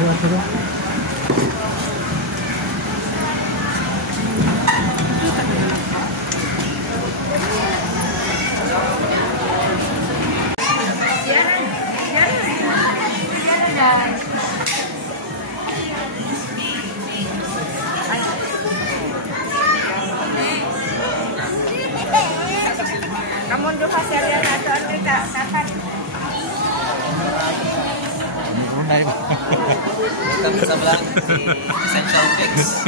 Kamu dulu hasil yang ada kita nakan. Kita bersama lang si Essential Fix.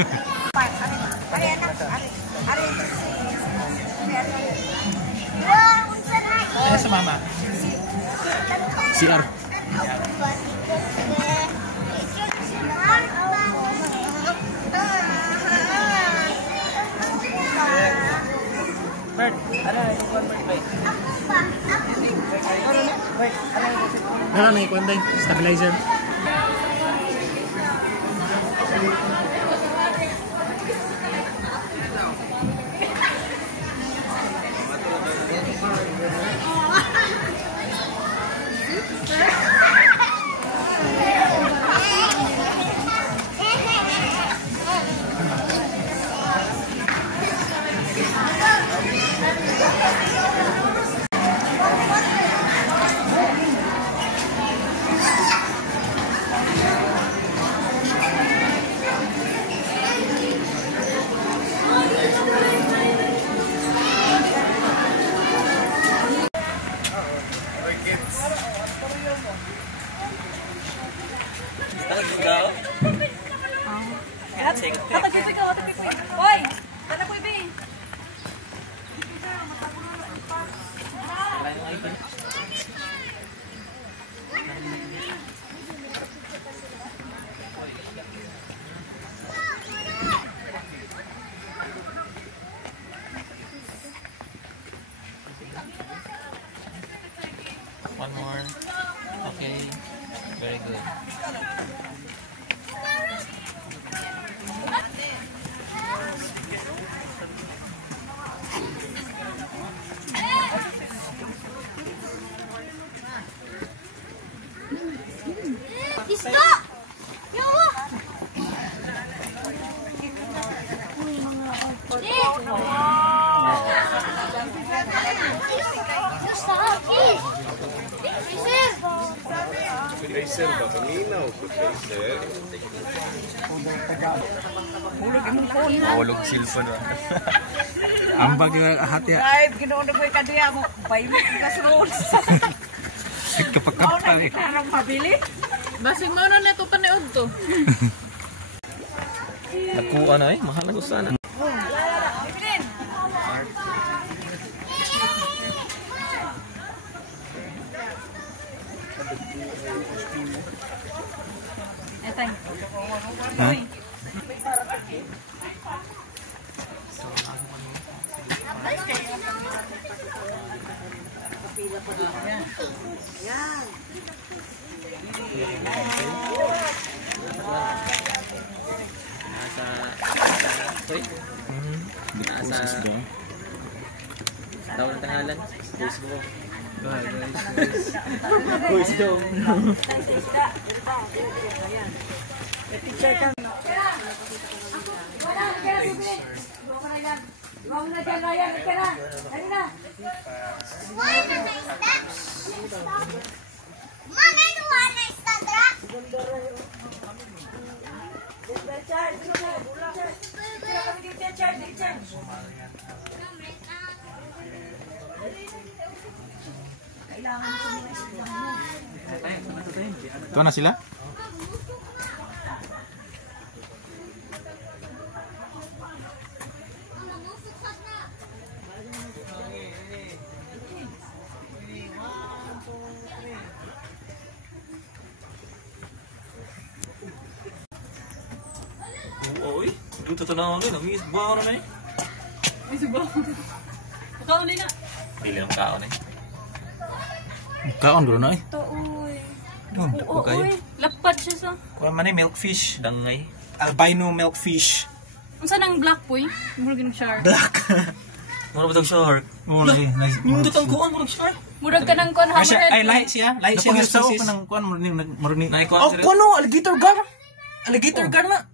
Ari anak, ari. Sa mama. CR. Bird, ano na yung bird? Ano na ikuan din? Stabilizer. One more. Okay. Very good. Stop! Tracer ba? Paminaw ko, Tracer. Hulog imong phone. Mahulog cellphone. Ang bagay hati. Live ginoon ko kadiya mo. 5 plus rolls. Kapag-kapal eh. Karang mabili. Basing mo na ito panood to. Naku, ano eh? Mahal na gusto na. Etay. Ha? Nasa daw ng tangalan. Boys mo. Boys daw. Teacher ka. Ito na sila? Uy, dito to na ako rin. Ang isbaw na eh. Ay, subaw. Kaon na. Dili ng kaon eh. Kaon gano'n na eh. Ito, uy. Doon, Oo, uy. Lapad siya sa. Kuha man eh, milkfish. Dangay. Albino milkfish. Ang saan ang black, boy? Mura ginong char. Black. Mura ba itong shark? Oo, lagi. Yung dutang kuan, mura shark. Murag ka ng kon hammerhead. Ay, lahi siya. Lahi siya nga Napag-isaw species. Kanang kuan, maruni. Naikuan Oh, sila. kuno, alligator gar. Alligator gar na.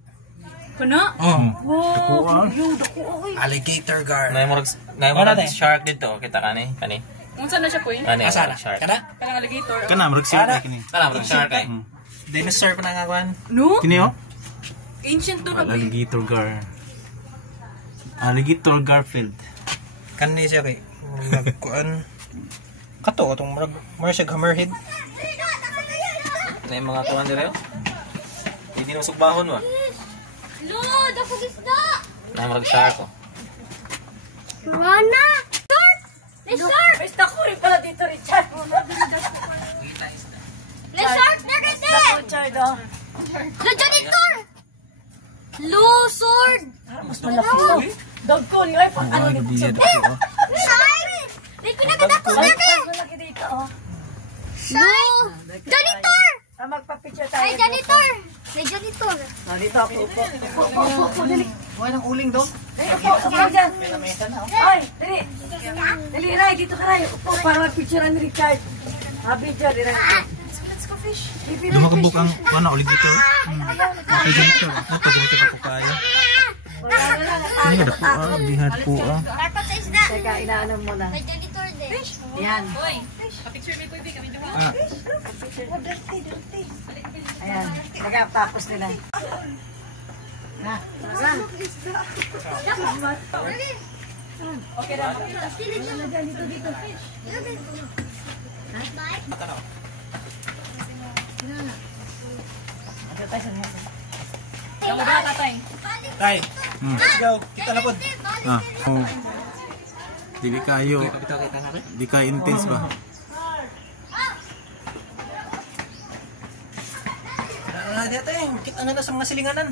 Kuno? Oh. Wow. Alligator gar. Na mura shark dito. Kita ka ni. Kani. Unsa na siya po eh? Kani. Asana. Shark. Kada? Kanang alligator. Kana, marag siya na kini. Kala mura shark eh. Dinosaur pa nangakuan. No? Kini oh. Ancient to na ba? Alligator gar. Alligator Garfield. Kanni siya kay nagkuan kato atong murag siya hammerhead. Na yung mga kuan dito. Hindi na sugbahon wa. Lo, dako isda. Na mura shark oh. Rana. Shark. The shark. Basta ko rin pala dito, Richard. The shark na kasi. Richard, oh. The janitor. Lo, sword. Mas malaki. Dagkon, ngay pang ano ni Biya Richard. dito. Shark. May pinakadako na ka. Mas malaki dito, oh. Lo. Janitor. Magpa-picture tayo. Ay, janitor. May janitor. Dito ako, upo. Upo, dali. Wala nang uling daw. Dali, upo ka dyan. Ay, dali. Dali, Ray, dito ka, Ray. Upo, para mag-picture ni Richard. Picture, Ray. Let's go fish. Dumakabuk ang kuan na alligator. Alligator. Napagalitan ako kaya. Ini ada po lihat po Dapat sa isda. Teka, inaanan mo na. May janitor din. Yan. Uy, pa-picture may kuy kami dito. Ayan. Teka, tapos nila. Na. Okay na. Kamu ba tatay? Tay. Let's go. Kita na pod. Ah. Oh. Dili kayo. Di ka intense ba? Dito kita na sa mga silinganan.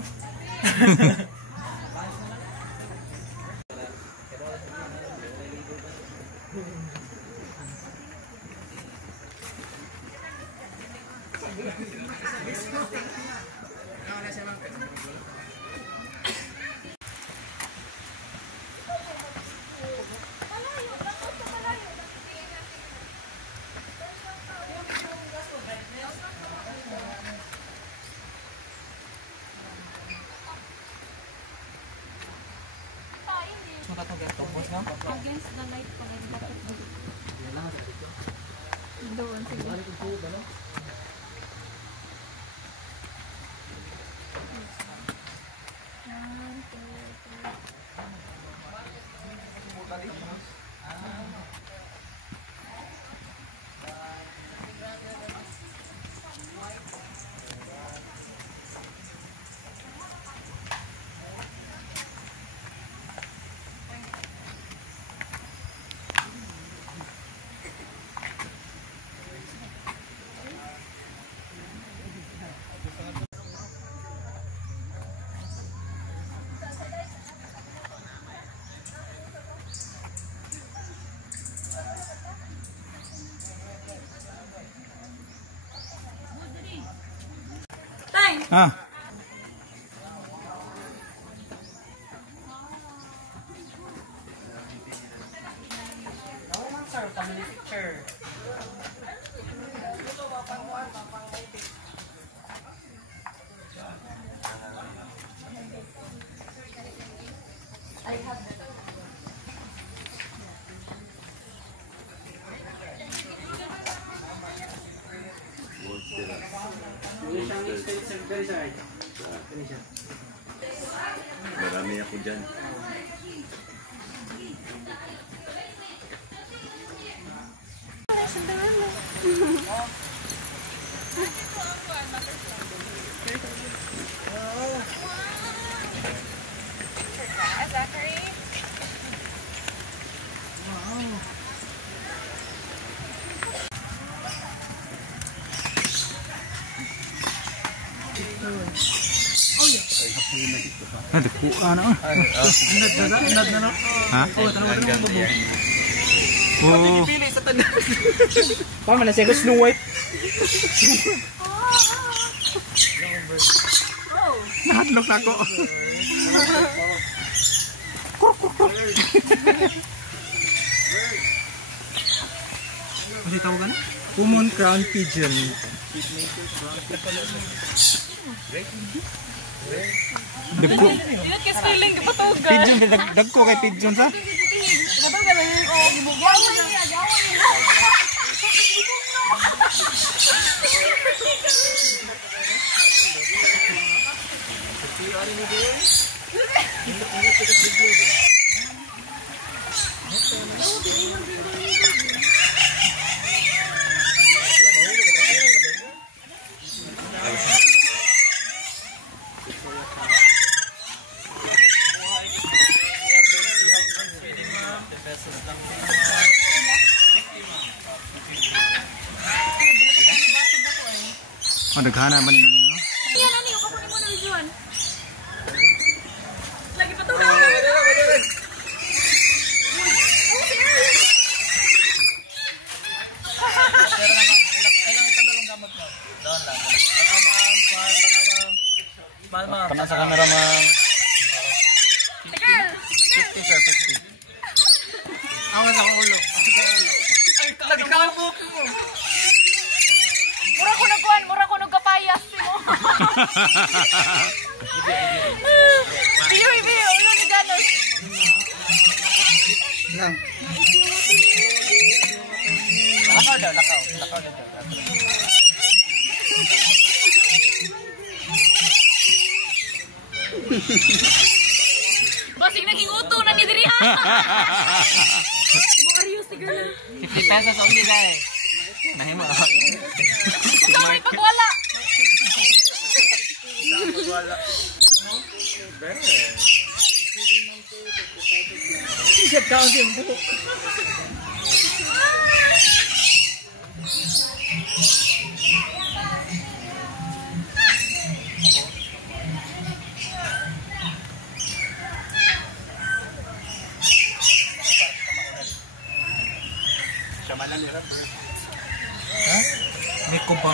Ah. Marami ako dyan. Ada ku ano? Ha? Oh. Pa man siya Snow White. Nahadlok na ako. Kasi tawagan na? Common crown pigeon. Dagko. Inat ka spelling, kapatugan. Pigeon, dagko kay pigeon sa? Kapatugan, oh, gibugaw mo na. Daghana man nila no. Yan, ano yung kapunin mo na videoan? Lagi patugan. Kana sa camera ma'am. 50 sir, 50. Awas ako ulo. Lagi ka mo. Mura ko nagkuhan, mura ko nagkapayas mo. Biyo, ulo ni Ganos. Lang. Lakaw daw. Basig naging uto na ni diri ha. Ayos si girl. 50 pesos only guys. Nahimo. Sorry pag wala. Siya kaon yung buhok.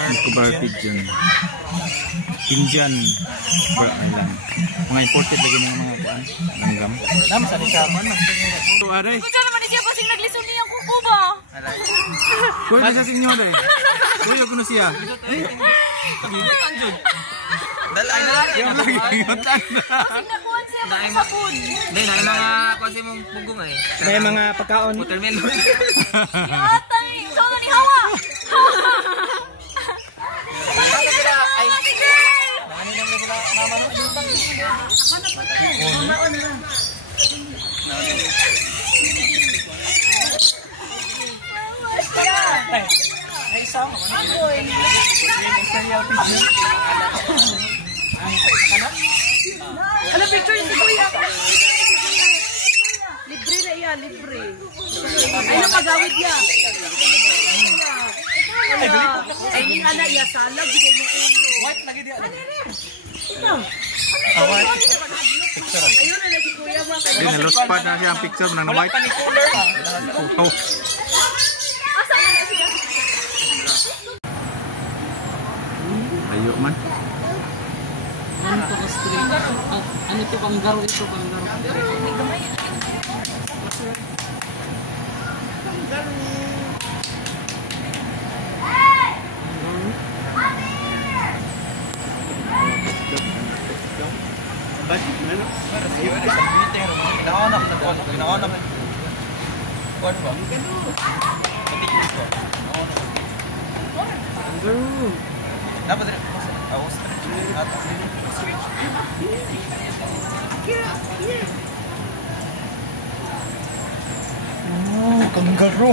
Nicobar Pigeon. Pinjan. Island. Mga imported lagi ng mga kuan. Langgam. Tama sa lisaman. So aray. Kung saan naman siya basig naglison niyang kuko ba? Kuya sa sinyo dai. Kuya kuno siya. Dalay na. Yung lagi yutan. Basig nakuhan siya magkasapon. Dai na mga kasi mong pugong ay. May mga pagkaon. Watermelon. Atay, sama ni Hawa. Ay sama. Ano picture si Kuya? Libre na iya, libre. Ay na magawid ya. Ay ning ana iya salag gid mo ulo. White lagi dia. Ayun na si Kuya ba kay. Di na lost part na siya ang picture nang na white. Oh. Asa na siya? Ayo man. Ano to ka-street? Ano to panggaro ito? Panggaro. Dapat rin. Awas. Oh, kangaroo.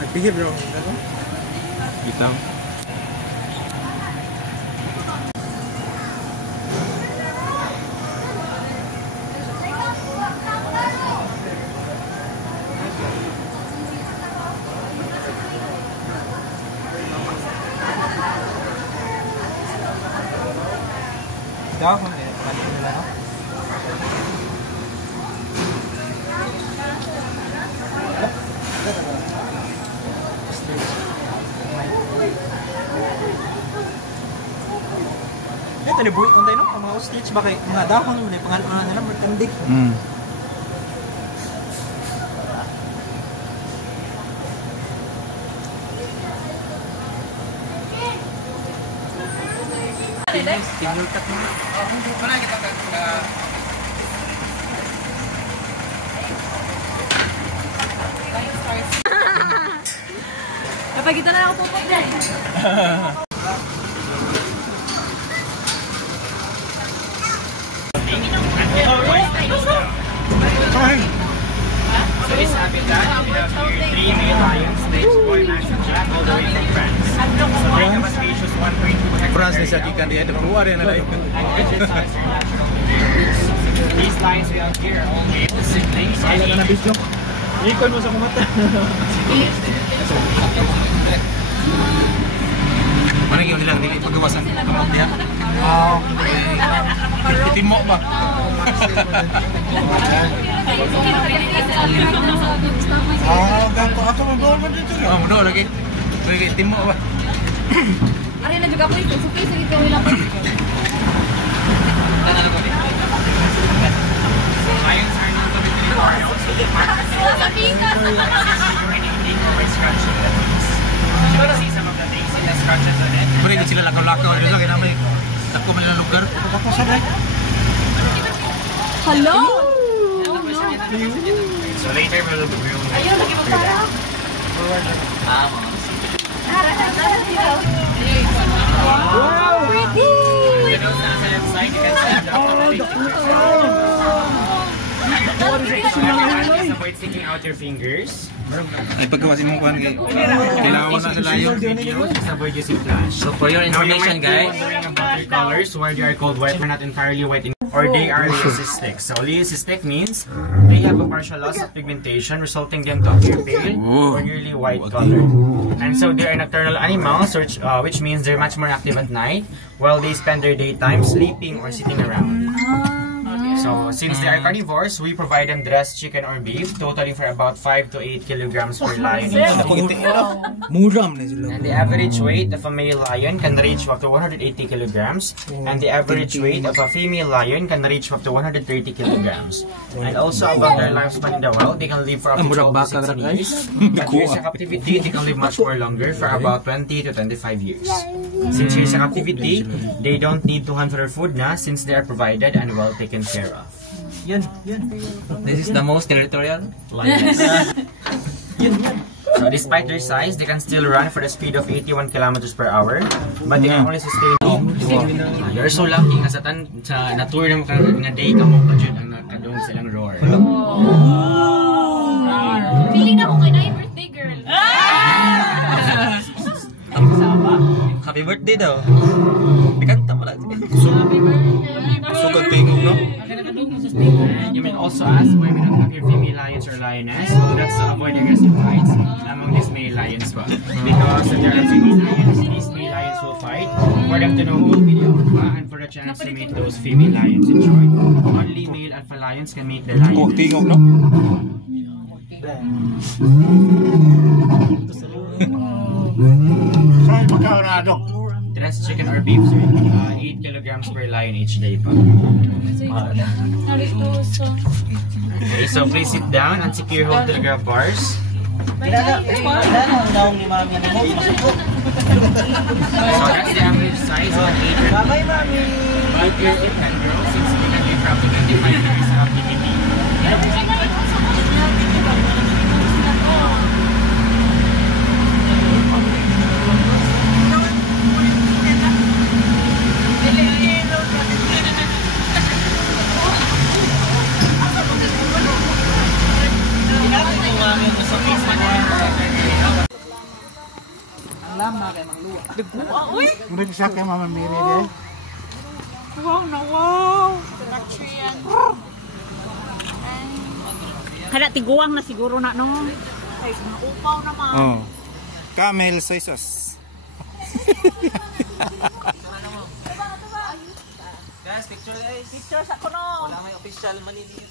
Nagpihib bro. Bitaw. Daw kung nila no? Ito ni buhi unday no, ang mga ostrich ba kay mga dahon mo pangalan nila merkandik. Kapag ito na ako pupunta. So this habitat, we have here 3 male lions, males, boy, max, and jack, all the way from France. So they have a spacious 1.2 hectare France ni area. sa kikan dia ada keluar dia na lain. And digits are their natural predators. These lions we have here are all male siblings and each Ikon mo sa kumata. Mana gyud nilang dili paggawasan kamot dia. Itimo ba? Ako mo dito. Mo lagi. Lagi itimo ba? Ari na juga po ito. Suki, sige ko lang. lions are not limited to animals. By scratching the face. So you can see some of the things it has scratches on it. Pwede sila lakaw-lakaw dito kaya namin dako man ang lugar. Hello? So later we'll Ayun, lagi magpara. Wow, pretty! You know, nasa left side, you can see the avoid sticking out your fingers. Ay pagkawasin mo kuan kay kailangan na sa layo. Just avoid using flash. So for your information, guys, Wondering about their colors, why they are called white, but not entirely white, or they are leucistic. So leucistic means they have a partial loss of pigmentation, resulting them to appear pale or nearly white colored. And so they are nocturnal animals, which means they're much more active at night, while they spend their daytime sleeping or sitting around. So, since they are carnivores, we provide them dressed chicken or beef, totaling for about 5 to 8 kilograms per lion. Muram na sila. And the average weight of a male lion can reach up to 180 kilograms, and the average weight of a female lion can reach up to 130 kilograms. And also about their lifespan in the wild, they can live for up to 12 to 16 years. But here sa captivity, they can live much more longer, for about 20 to 25 years. Since here sa captivity, they don't need to hunt for food na, since they are provided and well taken care of. this is the most territorial. Lions. So despite their size, they can still run for the speed of 81 kilometers per hour, but they can only sustain. You're so lucky nga sa na-tour na nga day ka mo pa dyan ang nakadong silang roar. Feeling ako kay na birthday girl. Happy birthday daw. Bikanta mo lang. Sugod tingog no. And you may also ask why we don't have here female lions or lioness. So that's to avoid aggressive fights among these male lions. Because if there are female lions, these male lions will fight for them to know who will be the alpha and for a chance to meet those female lions in short. Only male alpha lions can meet the lioness. Tingog no. Dressed chicken or beef, sir. 8 kilograms per lion each day pa. Okay, so please sit down and secure hold the grab bars. So that's the average size of an 8-year-old can grow since they can live for up to 25 years of activity. Murag sa kay Mama Miri dia. Kada tiguang na siguro na no. Ay, upaw naman. Oh. Camel sizes. Guys, picture guys. Picture sa kuno. Wala may official manini.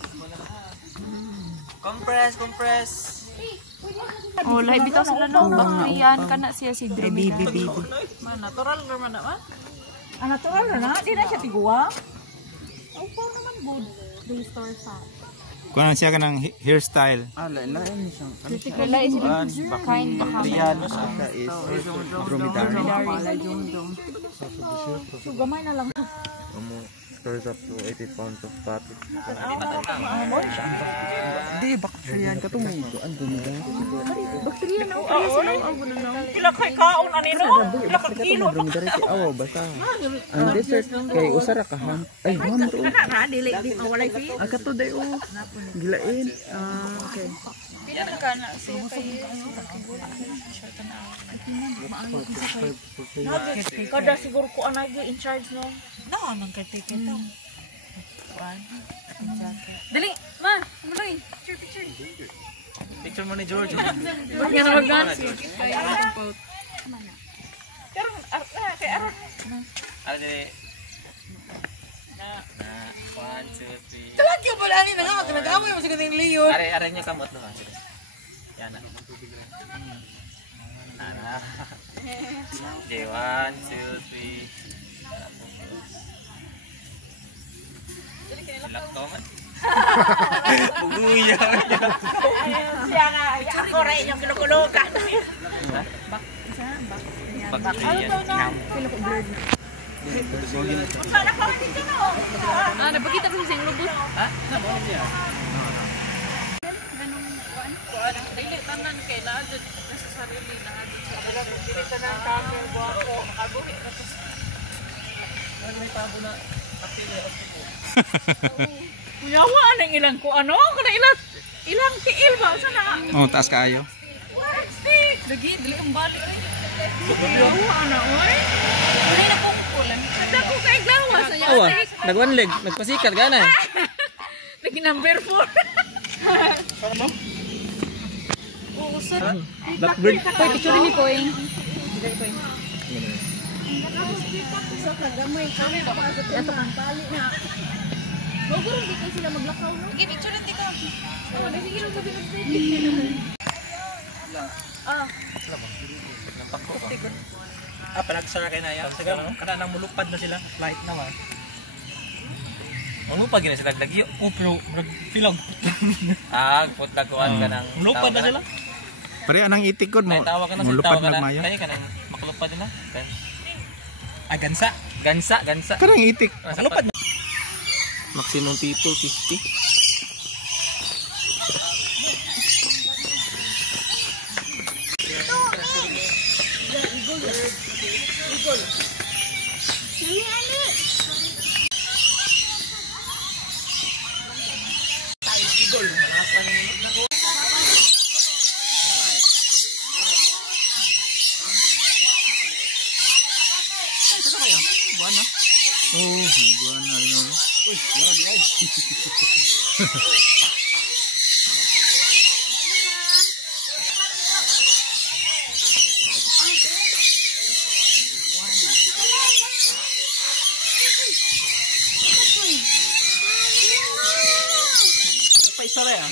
Compress, compress. Oh, lahi bitaw sila no. Bakrian kana siya si Dromeda. Baby. Natural naman na. Ah, natural na. Di na siya tiguwa. Oh, pa naman good. Restore sa. Kuha siya ka ng hairstyle. Lain siyang. Lahi sila kind Bakrian. Asa is dromedary. So, gamay na lang. Stores up to 80 pounds of fatty. Di, bakterian ka itong ito. Ang ganda. Bakterya na. Pila kay kaon anino? Pila kay kilo. Dromedary kay awa, basta. Ang dessert kay usara ka ham. Ay, ham to. Kana, dili di mawalay si. Ang kato day o. Gilain. Okay. Kada siguro ko anay in charge no. No, nang kay-ticket to. Dali, ma, mulay. Picture. Picture mo ni George. Bakit nga na mag-dance? Pero kay aron. Ano dili? Na, 1, 2, 3. Tawag yung pala ni na nag-away mo sa kating Leon. Are niyo kamot no ha. Yan na. Ana. Okay, 1, 2, 3. Silak ko man. Buguya. Siya nga, ako rin yung kinukulukan. Bakterian. Sana ko dito no. Ah, napakita pa siya sa lubot. Ha? Nabo niya. Dili tanan kay laadot sa sarili na adot sa dili tanan kami buwako makabuhi na to. May tabo na apile ospipo. Yawa nang ilang ko ano kana ilang tiil ba sana. Oh, taas kaayo. Lagi, dili ang balik. Yawa ana oy. Wala na po kukulan. Kada ko kay glawa sa iya. Awa, nag-one leg, nagpasikat gana. Lagi number 4. Blackbird. Koy, picture ni Koy. Moguro di ko sila maglakaw. Sige, picture din dito. Oh, sige lang sabi Palagsara kay Naya. Sagang kana nang mulupad na sila. Flight na wa. Ang lupag gina sila lagi. Oh, pero filag. Putlaguan ka ng Mulupad na sila. Pare anang itikod mo. Tawa ka na sa Mulupad tawa ka na. nagmayo. Kanya ka na makalupad din na. Ah, gansa. Gansa. Karang itik. Makalupad na. Maximum people 50. Oh, may buwan na rin ako. Paisara ya.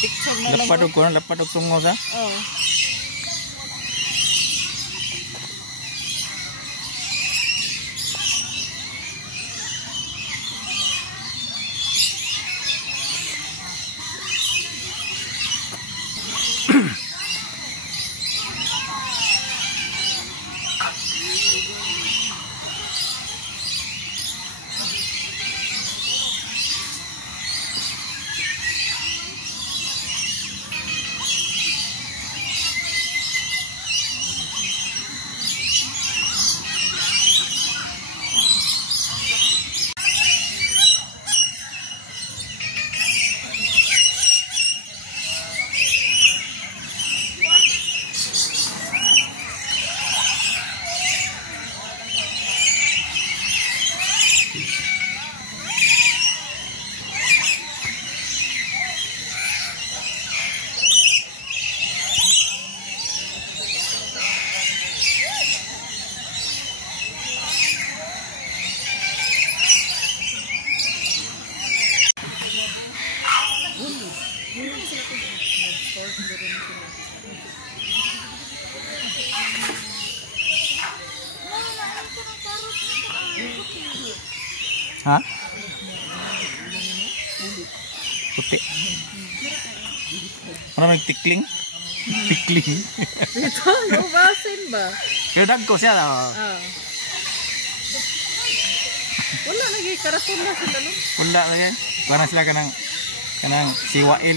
picture na lang. Lapad og kuno, lapad og tungo sa. Oh. Ha? Puti. Ano may tikling? Tikling. Ito, lubasin ba? Kaya dagko siya. Ah. Wala lagi karaton na sila no. Wala na yan. Parang sila kanang si Wail.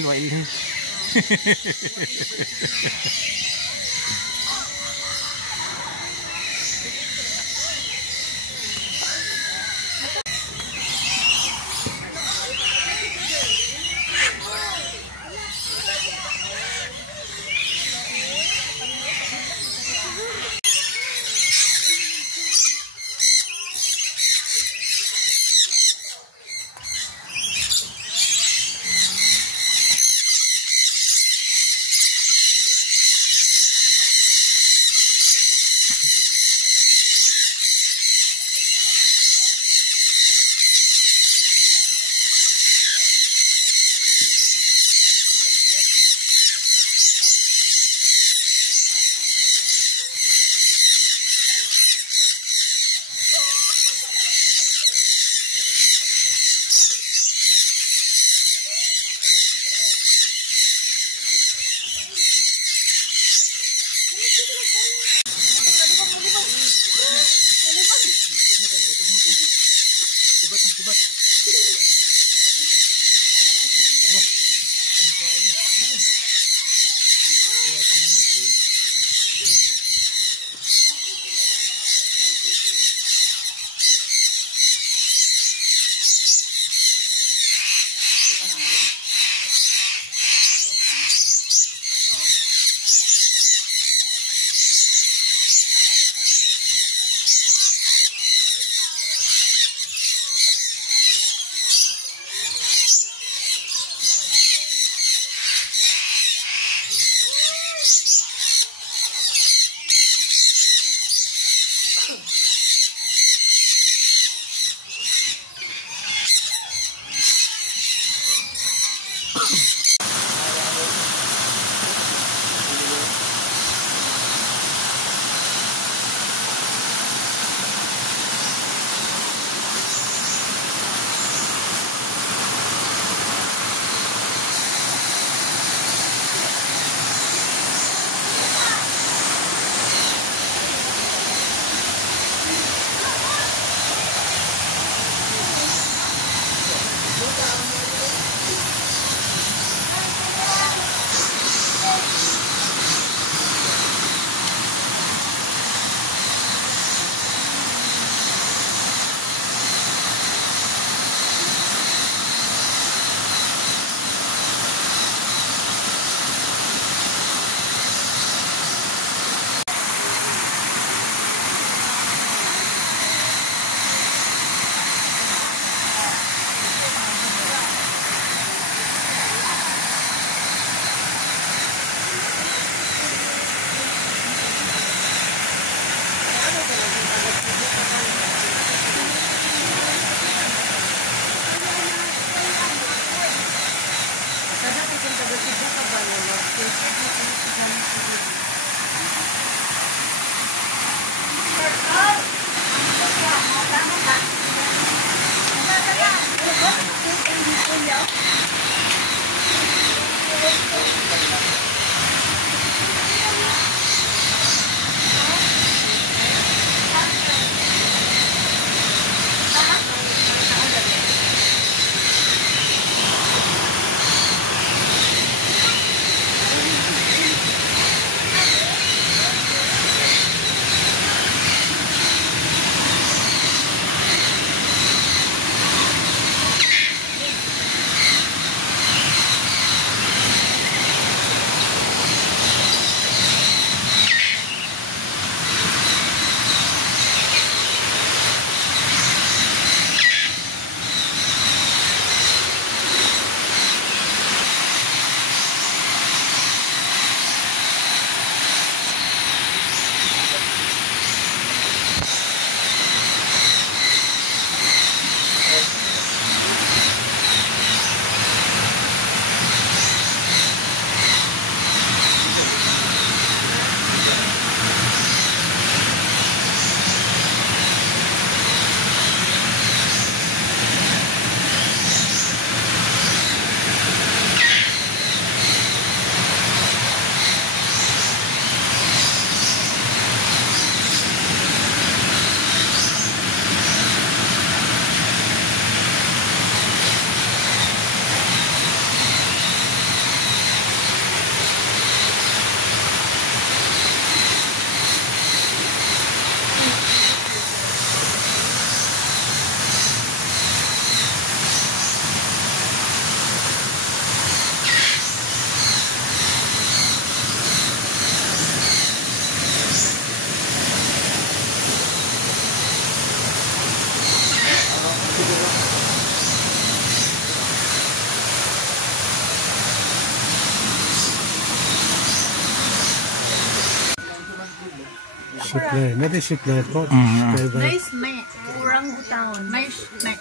Shiplet. That is shiplet. What? Nice me. Orangutan. Nice me.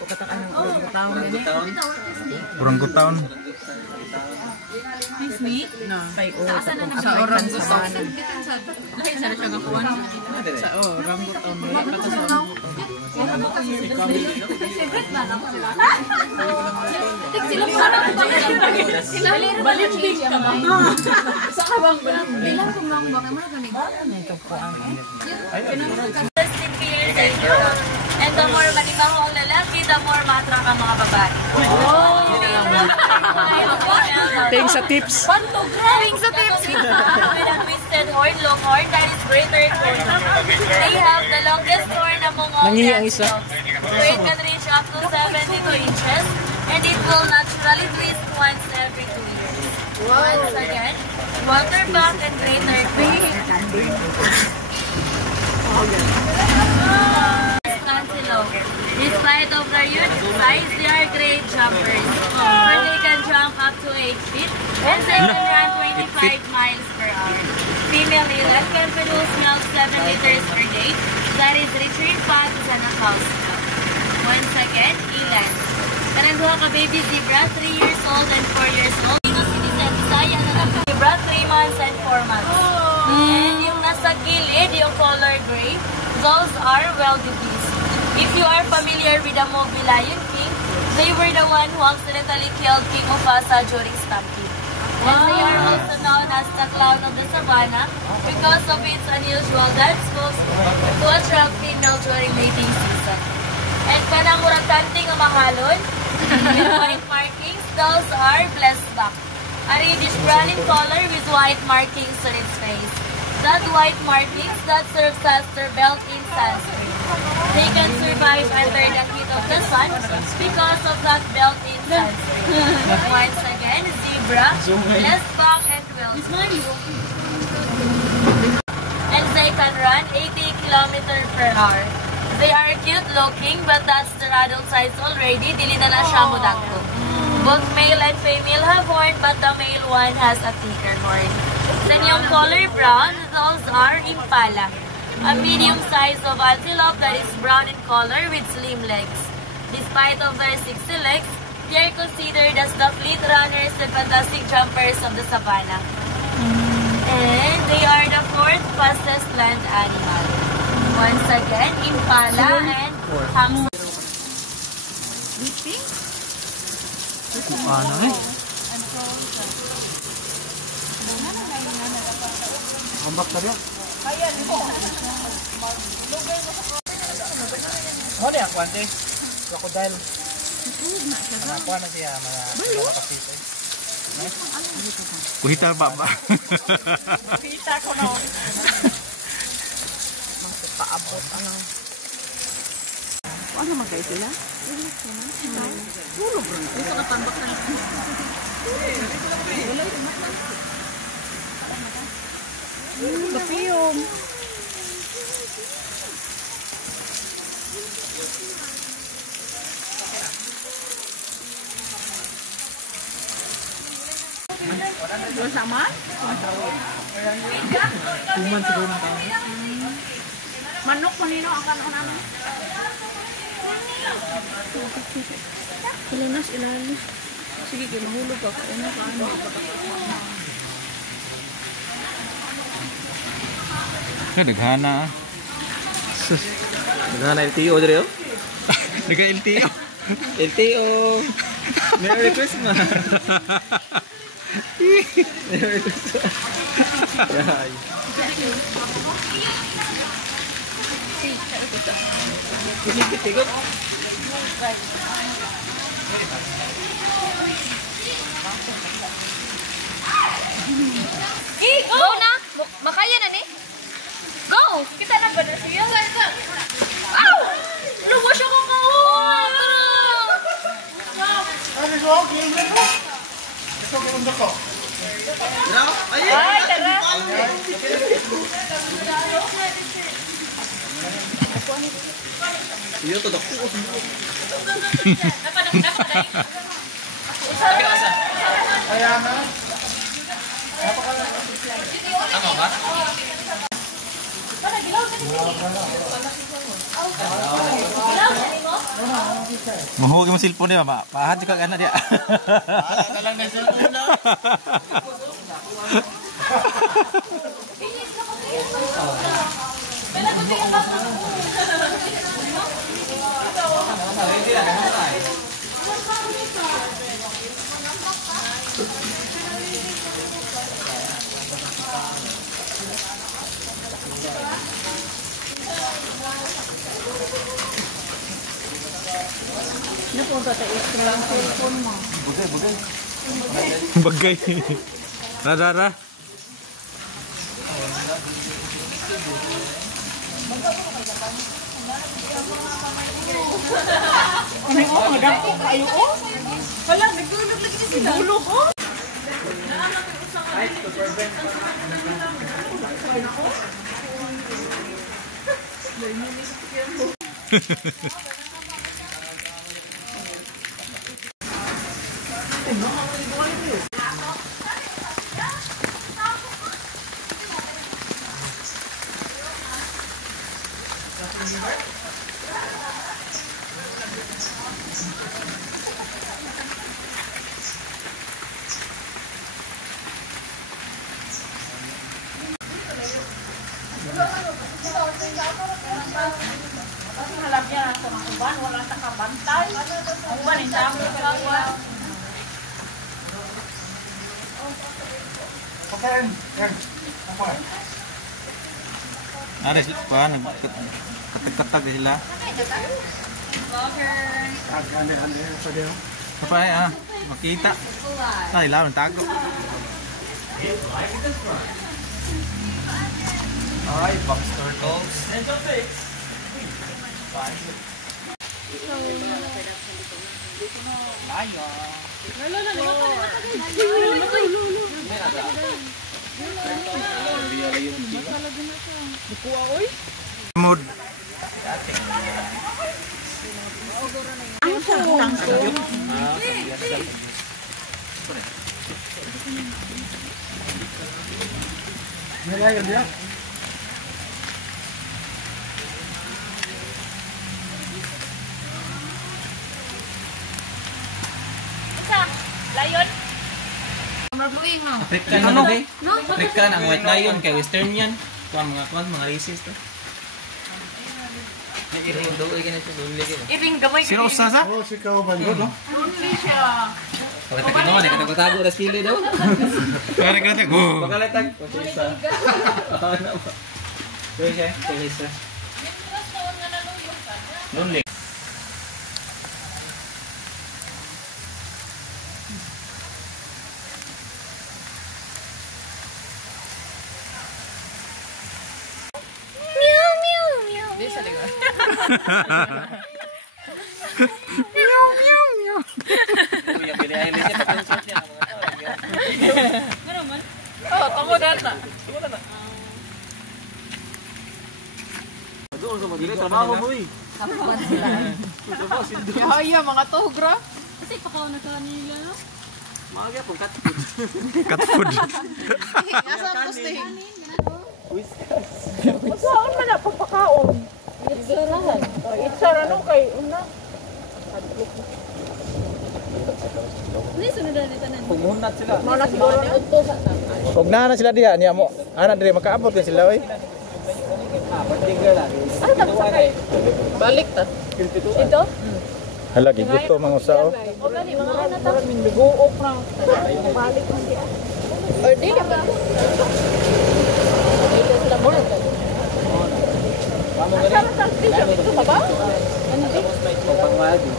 O katakan ng orangutan. Orangutan. Nice me? No. Sa orangutan. Lahi sa siya gakuan. Sa orangutan. Wala pa sa orangutan. Balimbing ka ba? Sa kabang bilang kung lang ba kayo magaling. And the more manibaho ang lalaki, the more matra ka mga babae. Thanks sa tips. Thanks sa tips. With a twisted horn, long horn, that is greater horn. They have the longest horn among all Nangihi ang cats isa. dogs. Weight can reach up to 72 inches, and it will naturally twist once every 2 years. Once again, waterback and greater horn. Antelope. Despite of their unique size, they are great jumpers. For they can jump up to 8 feet and they can run 25 miles per hour. Female eland can produce milk 7 liters per day. That is richer in fat than a cow's milk. Once again, eland. Kanang duha ka baby zebra, 3 years old and 4 years old. Ito sinisen, Bisaya na lang. Zebra, 3 months and 4 months. And yung nasa gilid, yung color gray, those are wildebeest. If you are familiar with the movie Lion King, they were the one who accidentally killed King Mufasa during stampede. And they are also known as the clown of the savannah because of its unusual dance moves to attract female during mating season. And kanang murag kanting nga mahalon, with white markings, those are blessback. A reddish brown in color with white markings on its face. That white markings that serves as their built-in sunscreen. They can survive under the heat of the sun because of that built-in sunscreen. Once again, zebra, blessback, and wildebeest. And they can run 80 km/h. They are cute looking, but that's their adult size already. Dili na na siya mudangko. Both male and female have horn, but the male one has a thicker horn. Then yung color brown, those are impala. A medium size of antelope that is brown in color with slim legs. Despite of their 60 legs, they are considered as the fleet runners and fantastic jumpers of the savannah. And they are the 4th fastest land animal. Once again, impala and hamster. Ano eh? Ambak tadi ya? Ano yan, Kwante? Crocodile. Nakuha na siya, mga kapito. Kuhita ba? Kita ko na. Paabot, ano. Ano naman kayo sila? Tulog rin. Ito ka tambak na. Kapiyong. Sama? Kuman siguro ng tao. Manok manino ang kanon namin. Ilanas, ilanas. Sige, mahulog ako. Ano ka? Naghana. Sus. Naghana LTO dito yo. Nagka-LTO. LTO. Merry Christmas. Merry Christmas. Yay. Tigot. Go na! Makaya na ni? Go! Kita na ba na siya? Ow! Lugo siya ko kahon! Ay, tara! Iyo to dako. Mahuwag mo cellphone dia, Pak. Pahat juga anak dia. Talang na cellphone na. Bagay. Rara. Ano ko, magdako kayo ko? Wala, nagdulog lagi sila. Dulog ko? Halap niya sa mga uban, wala sa kabantay. Ang uban, yung dami ng kawan. Ada sih, pa nagkatag-katag sila. Apa ya? Makita. Ay, lawan tago. Ay, box turtles. Mood. Isa, lion. African ano ba? African ang white lion kay western yan. Mga racist to. Iring doon ganito doon lagi. Iring gamay. Sino usasa? Oh, si Kao Bandod, no? Only siya. Pagka kinuha, nakatago na sili daw. Kaya ka go. Pagkalatag. Isa. Ano ba? Kaya siya, kaya isa. Lonely. Kuya, pilihan niya pag-consult niya. Oh, tamo data. Trabaho mo eh. Kaya mga togra. Kasi pakaw na kanila, no? Mga po, cut Cat food. Asa ang posting? Saan man na pagpakaon? Itsarahan. Itsara no kay una. Ano yung sunod na tanan? Pumunat sila. Mana siguro ni udto sa Kung na sila diha niya mo, anak diri makaabot din sila oy. Ano tamo sa kay? Balik ta. Ito? Hala giguto mga usao. O gani mga ana ta min duguok na. Balik man siya. Or dili ba? Dili sila mo. Ito ba ba? Ano di?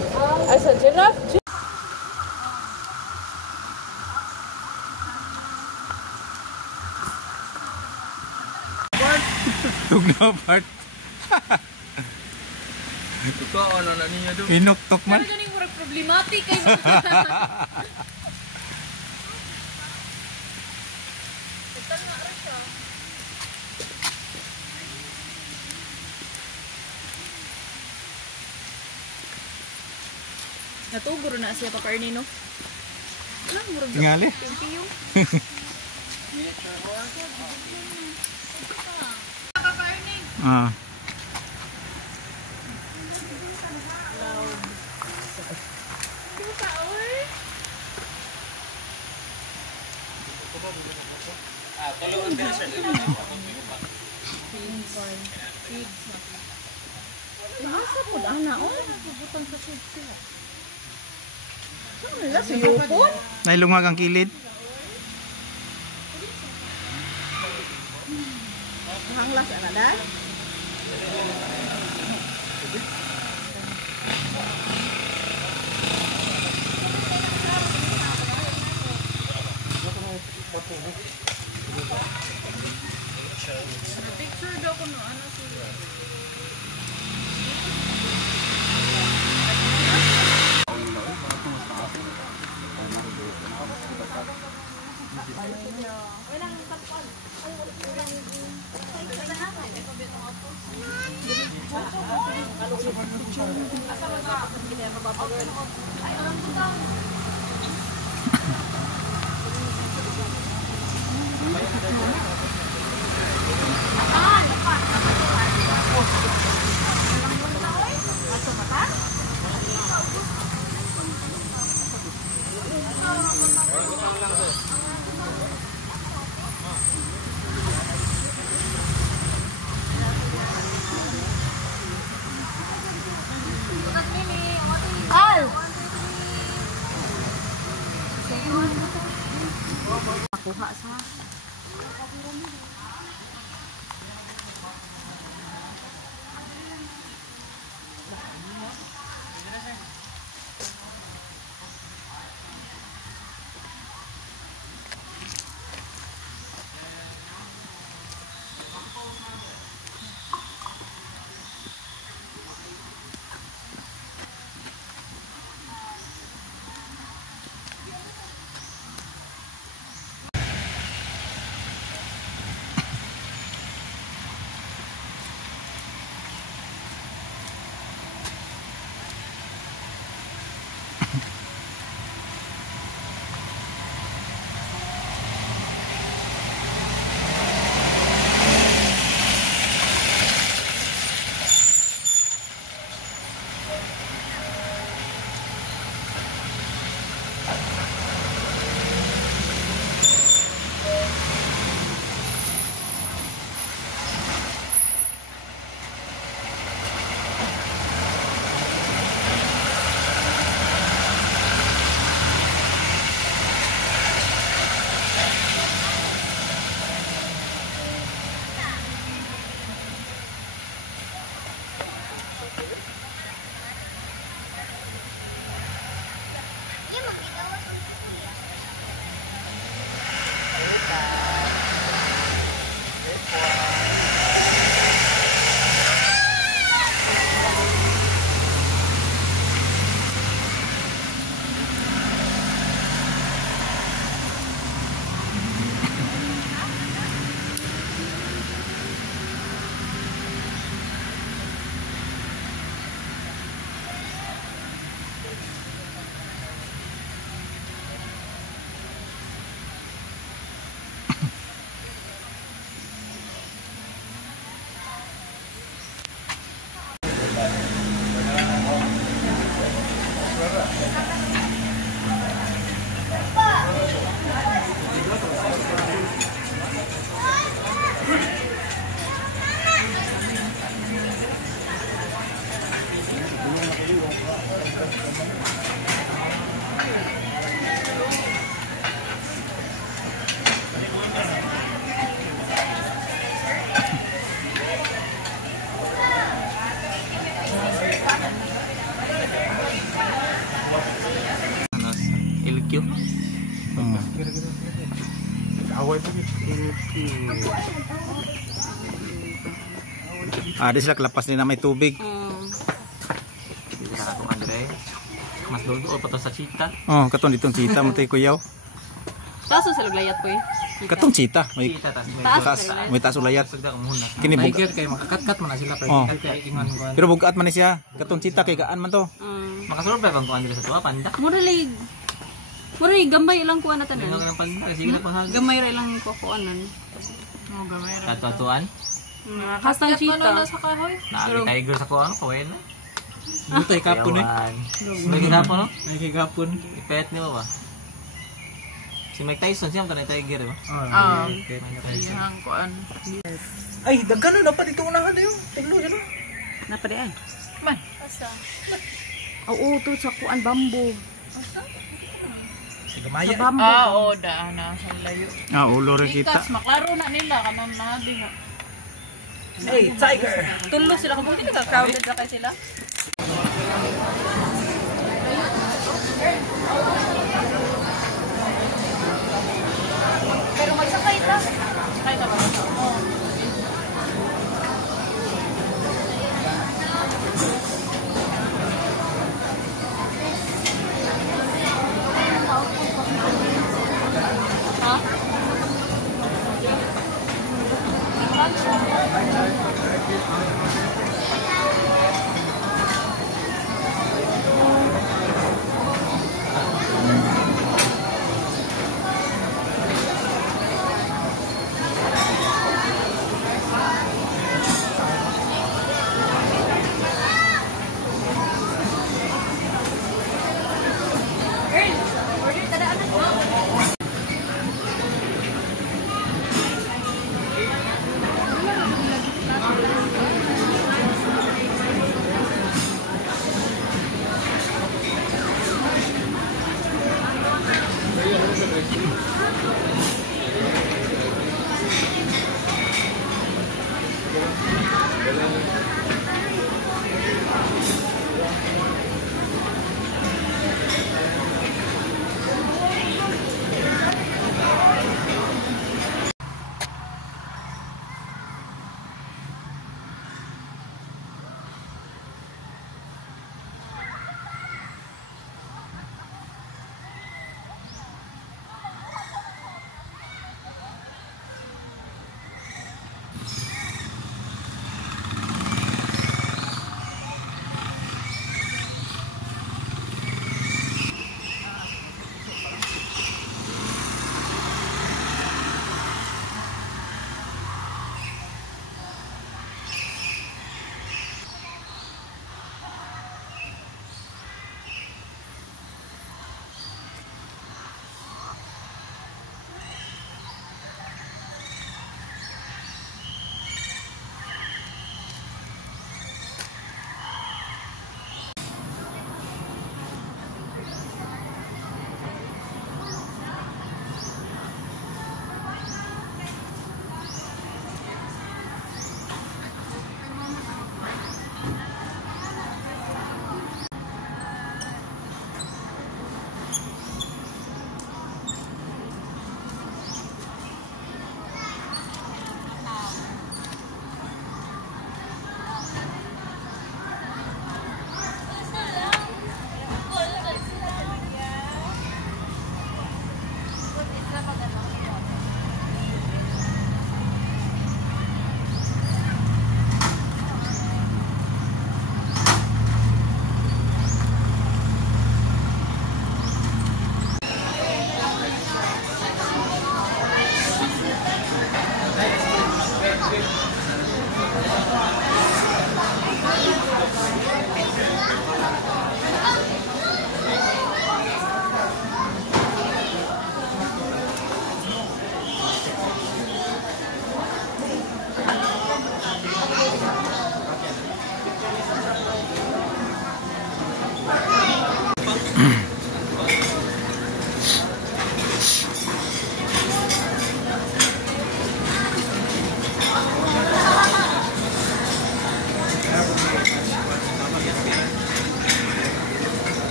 Ay sa giraffe. Tugna part. Ito, ano na niya doon? Inuktok man. Ano ganing murag problematic kay Natuguro na siya Papa Ernino. Wala murag Tingali. piyong. Ah. Asa po ana oh, butang sa sitio. Saan nila sa yupon? Nailungag ang kilid. Hanglas ana dai. Picture daw ko no ano siya. Kuha sa Di sila kalapas din na may tubig. Mas doon o pato sa chita. Oh, katong ditong chita mo tay kuyaw. Taas sa layat ko eh. Katong chita, may taas ulayat. Kini bugat kay makakatkat man na sila kay ingon ko. Pero bugat man ni siya. Katong chita kay gaan man to. Makasurvive ang kuan dili sa tuwa panda. Muralig gambay lang kuan natan. Sige na panda, sige na pahag. Gamay ra lang kuan nan. Oh, gamay ra. Katuan. Hastang Cheetah. cheetah. Sa kahoy. Naagi tiger sa kuha, ano, kawin na. Butay kapon eh. May gihapon, no? May kigapon. Ipet niyo ba? Si Mike Tyson, siya ang tiger, ba? Iyang kuan. Ay, dagano na pa dito unahan na yun. Tiglo siya no. Napadaan. Man. Oo, to sa kuan bamboo. Gamaya. Oo, daan na sa layo. Ulo rin kita. Itas, maklaro na nila. Kanang nadi mo. Hey, tiger! Tulo sila. Kung hindi ka-crowded na kayo sila. Pero magsakay ta. Sakay ka ba? Oo.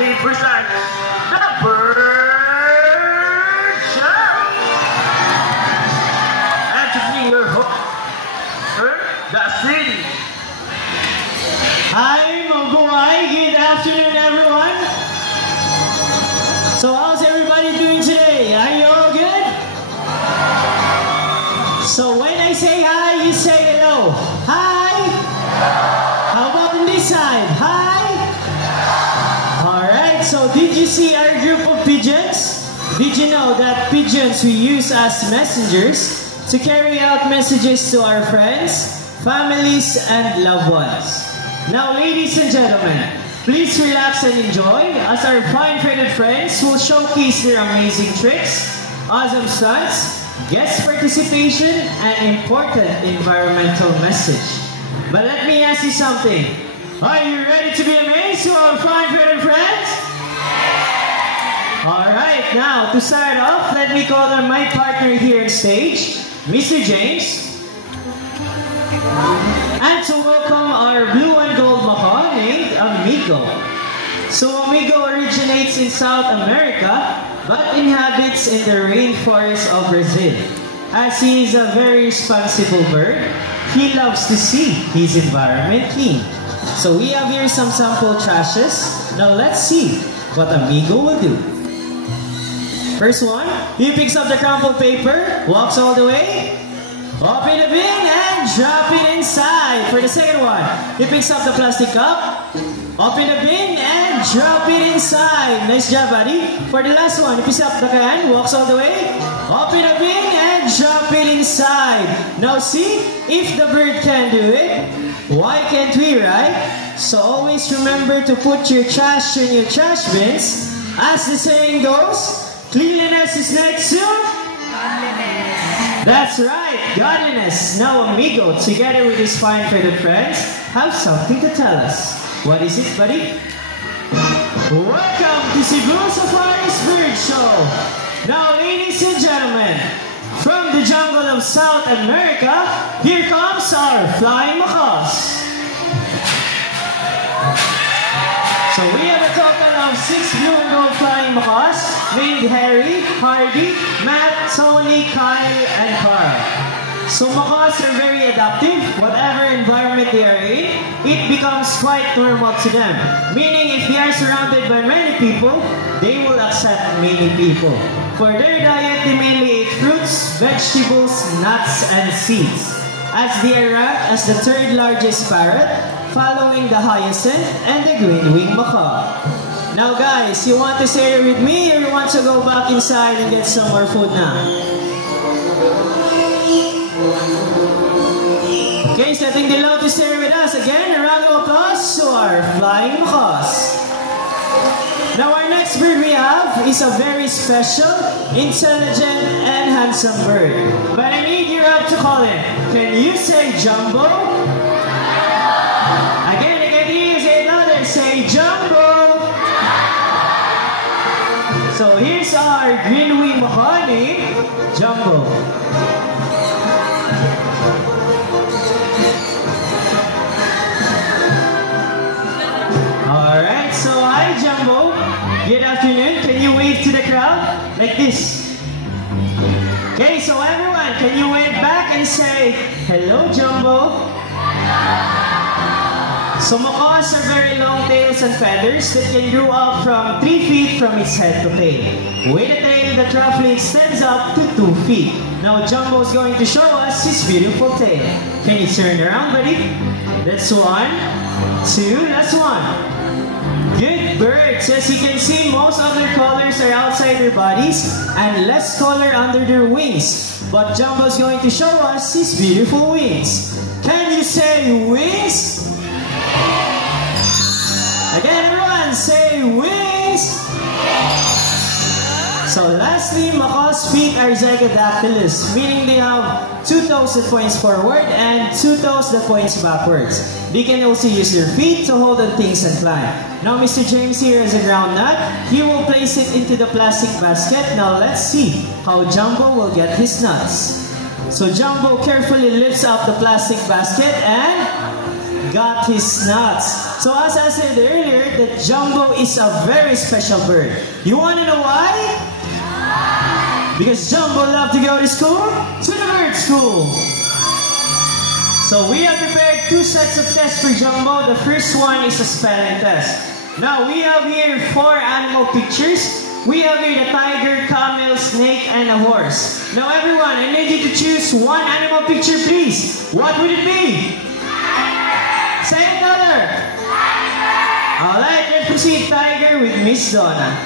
proudly present the Bird Show. And to be your host, the city. Hi, Mabuhay. Good afternoon, everyone. So how's everybody doing today? Are you all good? So when I say hi, you say hello. Hi. How about on this side? Hi. Alright, so did you see our group of pigeons? Did you know that pigeons we use as messengers to carry out messages to our friends, families, and loved ones? Now, ladies and gentlemen, please relax and enjoy as our fine-footed friends will showcase their amazing tricks, awesome stunts, guest participation, and important environmental message. But let me ask you something. Are you ready to be amazed to our fine-footed friends? Alright, now to start off, let me call on my partner here on stage, Mr. James. And to welcome our blue and gold macaw named Amigo. So Amigo originates in South America but inhabits in the rainforest of Brazil. As he is a very responsible bird, he loves to see his environment clean. So we have here some sample trashes. Now let's see what Amigo will do. First one, he picks up the crumpled paper, walks all the way, open the bin and drop it inside. For the second one, he picks up the plastic cup, open the bin and drop it inside. Nice job, buddy. For the last one, he picks up the can, walks all the way, open the bin and drop it inside. Now see, if the bird can do it, why can't we, right? So always remember to put your trash in your trash bins. As the saying goes, cleanliness is next to that's right, godliness. Now Amigo, together with his fine-footed friends, have something to tell us. What is it, buddy? Welcome to Cebu Safari's Bird Show. Now, ladies and gentlemen, from the jungle of South America, here comes our flying macaws. So we have a total of 6 blue and gold flying macaws named Harry, Hardy, Matt, Tony, Kyle, and Carl. So macaws are very adaptive. Whatever environment they are in, it becomes quite normal to them. Meaning if they are surrounded by many people, they will accept many people. For their diet, they mainly eat fruits, vegetables, nuts, and seeds. As they are ranked as the 3rd largest parrot, following the hyacinth and the green-winged macaw. Now guys, you want to stay here with me or you want to go back inside and get some more food now? Okay, setting the load to stay with us again. A round of applause to our flying macaws. Now our next bird we have is a very special, intelligent, and handsome bird. But I need you up to call him. Can you say Jumbo? Again, I can hear you say louder. Say Jumbo. So here's our green-winged macaw named Jumbo. Alright, so hi Jumbo. Good afternoon. Can you wave to the crowd? Like this. Okay, so everyone, can you wave back and say, hello Jumbo? So macaws are very long tails and feathers that can grow up from 3 feet from its head to tail, with a tail that roughly extends up to 2 feet. Now Jumbo is going to show us his beautiful tail. Can you turn around, buddy? That's 1, 2, that's 1. Good birds. As you can see, most of their colors are outside their bodies and less color under their wings. But Jumbo is going to show us his beautiful wings. Can you say wings? Again, everyone, say wings! So lastly, macaws' feet are zygodactylous, meaning they have 2 toes that points forward and 2 toes that points backwards. They can also use their feet to hold on things and climb. Now Mr. James here has a ground nut. He will place it into the plastic basket. Now let's see how Jumbo will get his nuts. So Jumbo carefully lifts up the plastic basket and got his nuts. So as I said earlier, that Jumbo is a very special bird. You want to know why? Because Jumbo love to go to school? To the bird school. So we have prepared 2 sets of tests for Jumbo. The first one is a spelling test. Now we have here 4 animal pictures. We have here the tiger, camel, snake, and a horse. Now everyone, I need you to choose one animal picture, please. What would it be? Say another. Alright, let's proceed. Tiger with Miss Donna.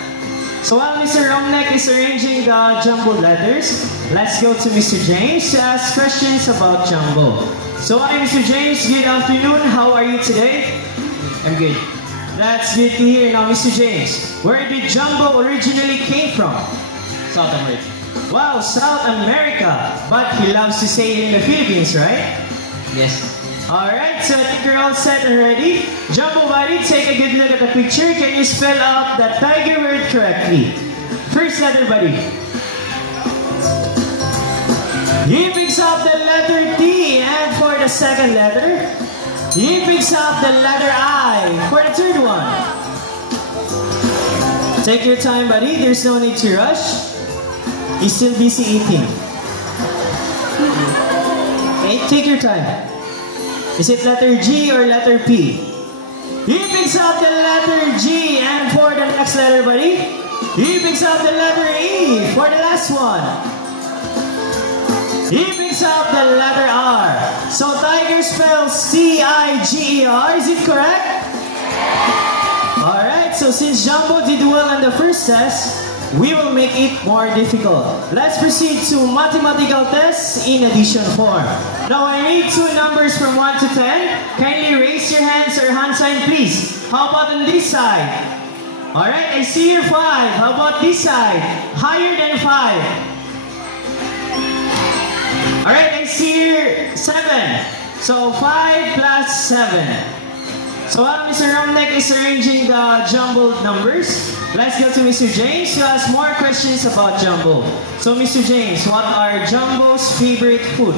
So while Mr. Romnek is arranging the Jumbo letters, let's go to Mr. James to ask questions about Jumbo. So hi Mr. James, good afternoon. How are you today? I'm good. That's good to hear. Now Mr. James, where did Jumbo originally came from? South America. Wow, South America. But he loves to stay in the Philippines, right? Yes. Alright, so I think you're all set and ready. Jumbo buddy, take a good look at the picture. Can you spell out the tiger word correctly? First letter, buddy. He picks up the letter T, and for the second letter, he picks up the letter I. For the third one, take your time, buddy. There's no need to rush. He's still busy eating. Okay, take your time. Is it letter G or letter P? He picks up the letter G, and for the next letter, buddy, he picks up the letter E. For the last one, he picks up the letter R. So tiger spells C-I-G-E-R. Is it correct? Alright, so since Jumbo did well on the first test, we will make it more difficult. Let's proceed to mathematical tests in addition form. Now I need 2 numbers from 1 to 10. Kindly raise your hands or hand sign, please. How about on this side? Alright, I see your 5. How about this side? Higher than 5. Alright, I see your 7. So 5 plus 7. So while Mr. Romnek is arranging the jumbled numbers, let's go to Mr. James to ask more questions about Jumbo. So Mr. James, what are Jumbo's favorite food?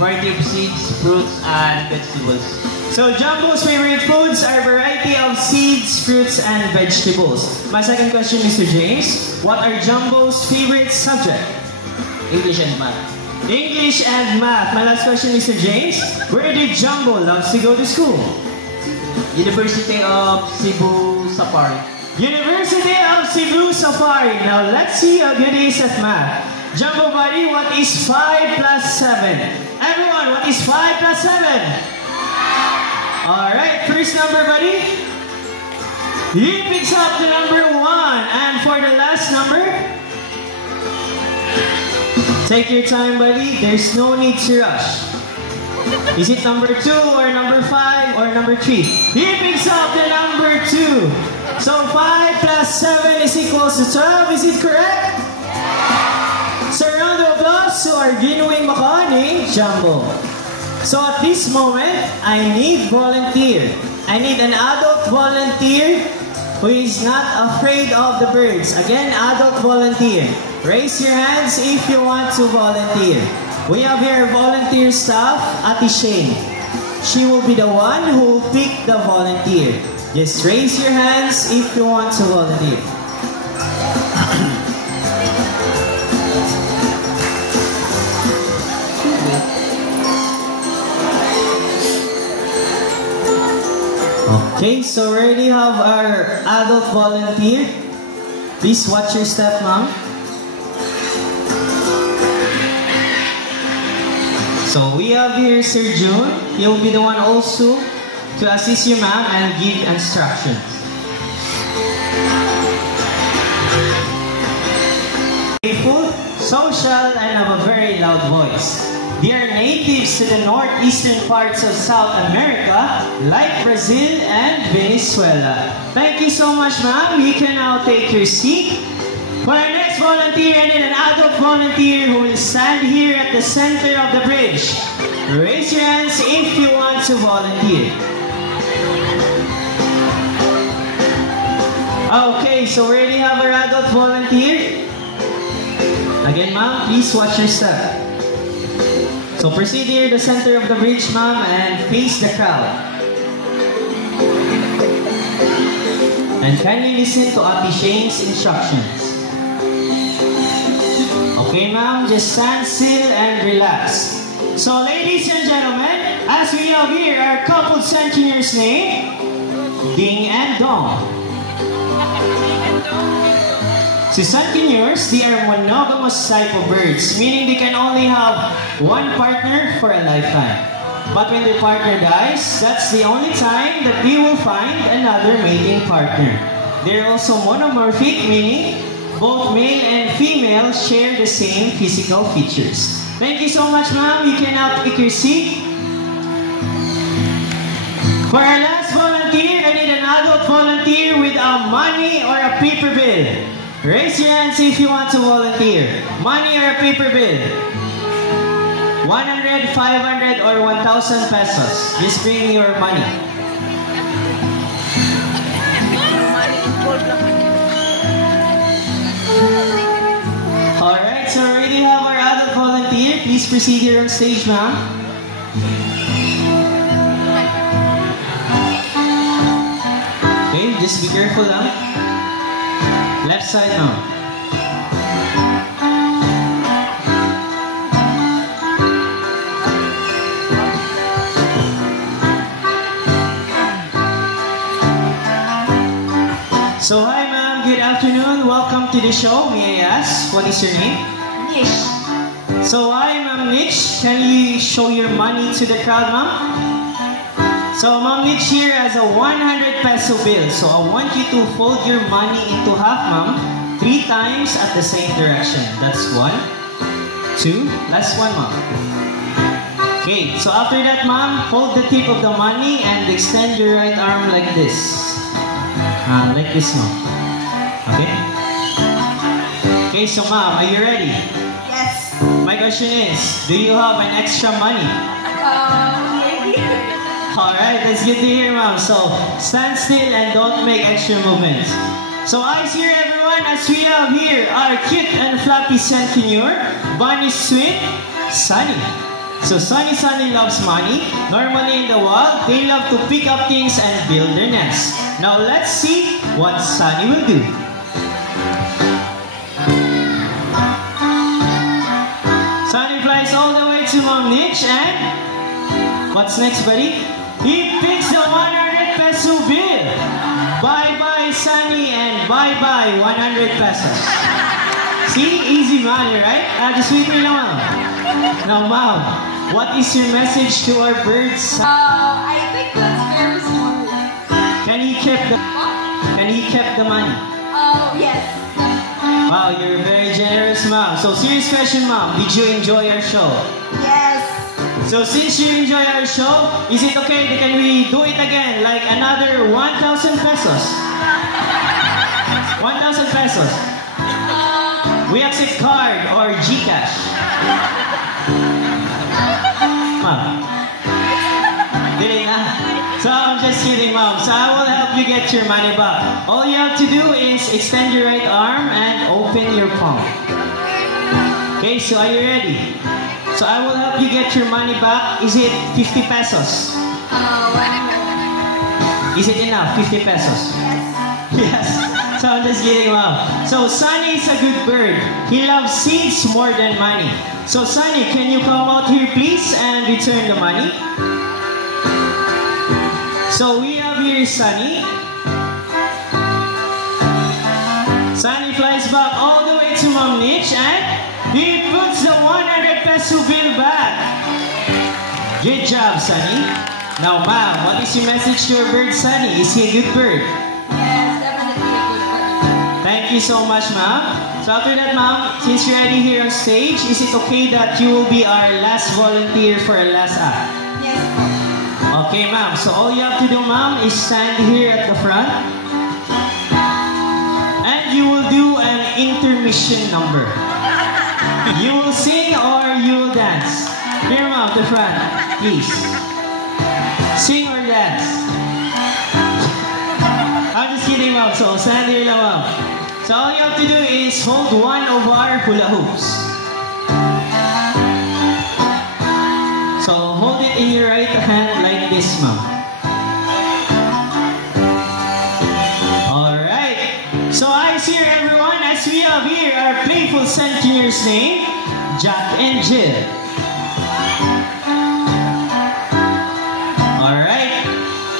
Variety of seeds, fruits, and vegetables. So Jumbo's favorite foods are variety of seeds, fruits, and vegetables. My second question, Mr. James, what are Jumbo's favorite subject? English and math. English and math. My last question, Mr. James, where did Jumbo loves to go to school? University of Cebu Safari. University of Cebu Safari. Now let's see how good he is at math. Jumbo buddy, what is 5 plus 7? Everyone, what is 5 plus 7? Alright, first number buddy. He picks up the number 1. And for the last number, take your time buddy, there's no need to rush. Is it number 2 or number 5 or number 3? He picks up the number 2. So 5 plus 7 is equals to 12. Is it correct? So round of applause to our genuine Makani, Jumbo. So at this moment, I need volunteer. I need an adult volunteer who is not afraid of the birds. Again, adult volunteer. Raise your hands if you want to volunteer. We have here volunteer staff, Ate Shane. She will be the one who will pick the volunteer. Just raise your hands if you want to volunteer. Okay, so we already have our adult volunteer. Please watch your step, ma'am. So we have here Sir June. He will be the one also to assist you, ma'am, and give instructions. Playful, social, and have a very loud voice. They are natives to the northeastern parts of South America, like Brazil and Venezuela. Thank you so much, ma'am. You can now take your seat. For our next volunteer, I need an adult volunteer who will stand here at the center of the bridge. Raise your hands if you want to volunteer. Okay, so we already have our adult volunteer. Again, ma'am, please watch your step. So proceed here to the center of the bridge, ma'am, and face the crowd. And kindly listen to Ate Shane's instructions. Okay, ma'am, just stand still and relax. So, ladies and gentlemen, as we have here our coupled centennials name, Ding and Dong. Si centennials, they are monogamous type of birds, meaning they can only have one partner for a lifetime. But when their partner dies, that's the only time that they will find another mating partner. They're also monomorphic, meaning both male and female share the same physical features. Thank you so much, ma'am. You can now take your seat. For our last volunteer, I need an adult volunteer with a money or a paper bill. Raise your hands if you want to volunteer. Money or a paper bill? 100, 500, or 1,000 pesos. Just bring your money. Alright, so we already have our adult volunteer. Please proceed here on stage, ma'am. Okay, just be careful, huh? Left side now. So hi ma'am, good afternoon. Welcome to the show. May I ask, what is your name? Nish. So hi ma'am Nish, can you show your money to the crowd, ma'am? So Ma'am Niche here has a 100 peso bill. So I want you to fold your money into half, ma'am, 3 times at the same direction. That's 1, 2, last one, ma'am. Okay, so after that, ma'am, fold the tip of the money and extend your right arm like this. Like this, ma'am. Okay? Okay, so ma'am, are you ready? Yes. My question is, do you have an extra money? Maybe. Alright, that's good to hear, ma'am. So, stand still and don't make extra movements. So, eyes here, everyone, as we have here our cute and fluffy centennial, Bunny Sweet, Sunny. So, Sunny loves money. Normally in the wild, they love to pick up things and build their nest. Now, let's see what Sunny will do. Sunny flies all the way to Mom Niche and what's next, buddy? He picks the 100 peso bill. Bye-bye, Sunny, and bye-bye, 100 pesos. See? Easy money, right? Just wait me lang, ma'am. Now, ma'am, what is your message to our birds? I think that's very small. Can he keep the money? Oh, yes. Wow, you're very generous, ma'am. So, serious question, ma'am. Did you enjoy our show? Yes. So since you enjoy our show, is it okay that can we do it again? Like another 1,000 pesos? 1,000 pesos. We accept card or GCash. Ma'am. Dili na. So I'm just kidding, ma'am. So I will help you get your money back. All you have to do is extend your right arm and open your palm. Okay, so are you ready? So I will help you get your money back. Is it 50 pesos? Is it enough? 50 pesos? Yes. So I'm just kidding, ma'am. So Sunny is a good bird. He loves seeds more than money. So Sunny, can you come out here please and return the money? So we have here Sunny. Sunny flies back all the way to Mom Niche and he puts the 100 peso bill back. Good job, Sunny. Now, ma'am, what is your message to your bird, Sunny? Is he a good bird? Yes, definitely a good bird. Thank you so much, ma'am. So after that, ma'am, since you're already here on stage, is it okay that you will be our last volunteer for our last act? Yes. Okay, ma'am. So all you have to do, ma'am, is stand here at the front. And you will do an intermission number. You will sing or you will dance. Here, ma'am, the front, please. Sing or dance. I'm just kidding, ma'am. So stand here lang, ma'am. So all you have to do is hold one of our hula hoops. So hold it in your right hand like this, ma'am. Alright. So eyes here, everyone, as we have here our playful seniors name, Jack and Jill. Alright.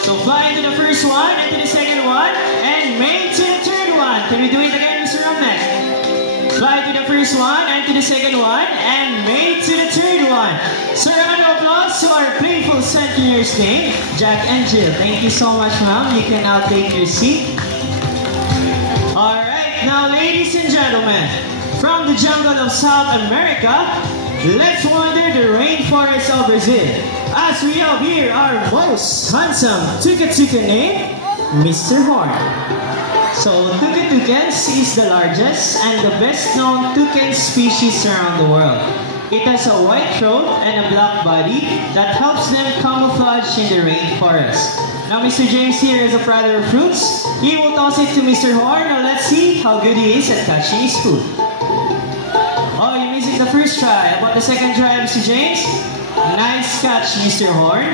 So fly into the first one, into the second one, and make to the third one. Can we do it again, Mr. Romnek? Fly to the first one, and to the second one, and make to the third one. So round of applause to our playful seniors name, Jack and Jill. Thank you so much, ma'am. You can now take your seat. Alright, now ladies and gentlemen, from the jungle of South America, let's wander the rainforest of Brazil. As we have here our most handsome tuca-tuca name, Mr. Horn. So tuca-tucans is the largest and the best known toucan species around the world. It has a white throat and a black body that helps them camouflage in the rainforest. Now Mr. James here is a pride of fruits. He will toss it to Mr. Horn. Now let's see how good he is at catching his food. Oh, you missed it the first try. About the second try, Mr. James? Nice catch, Mr. Horn.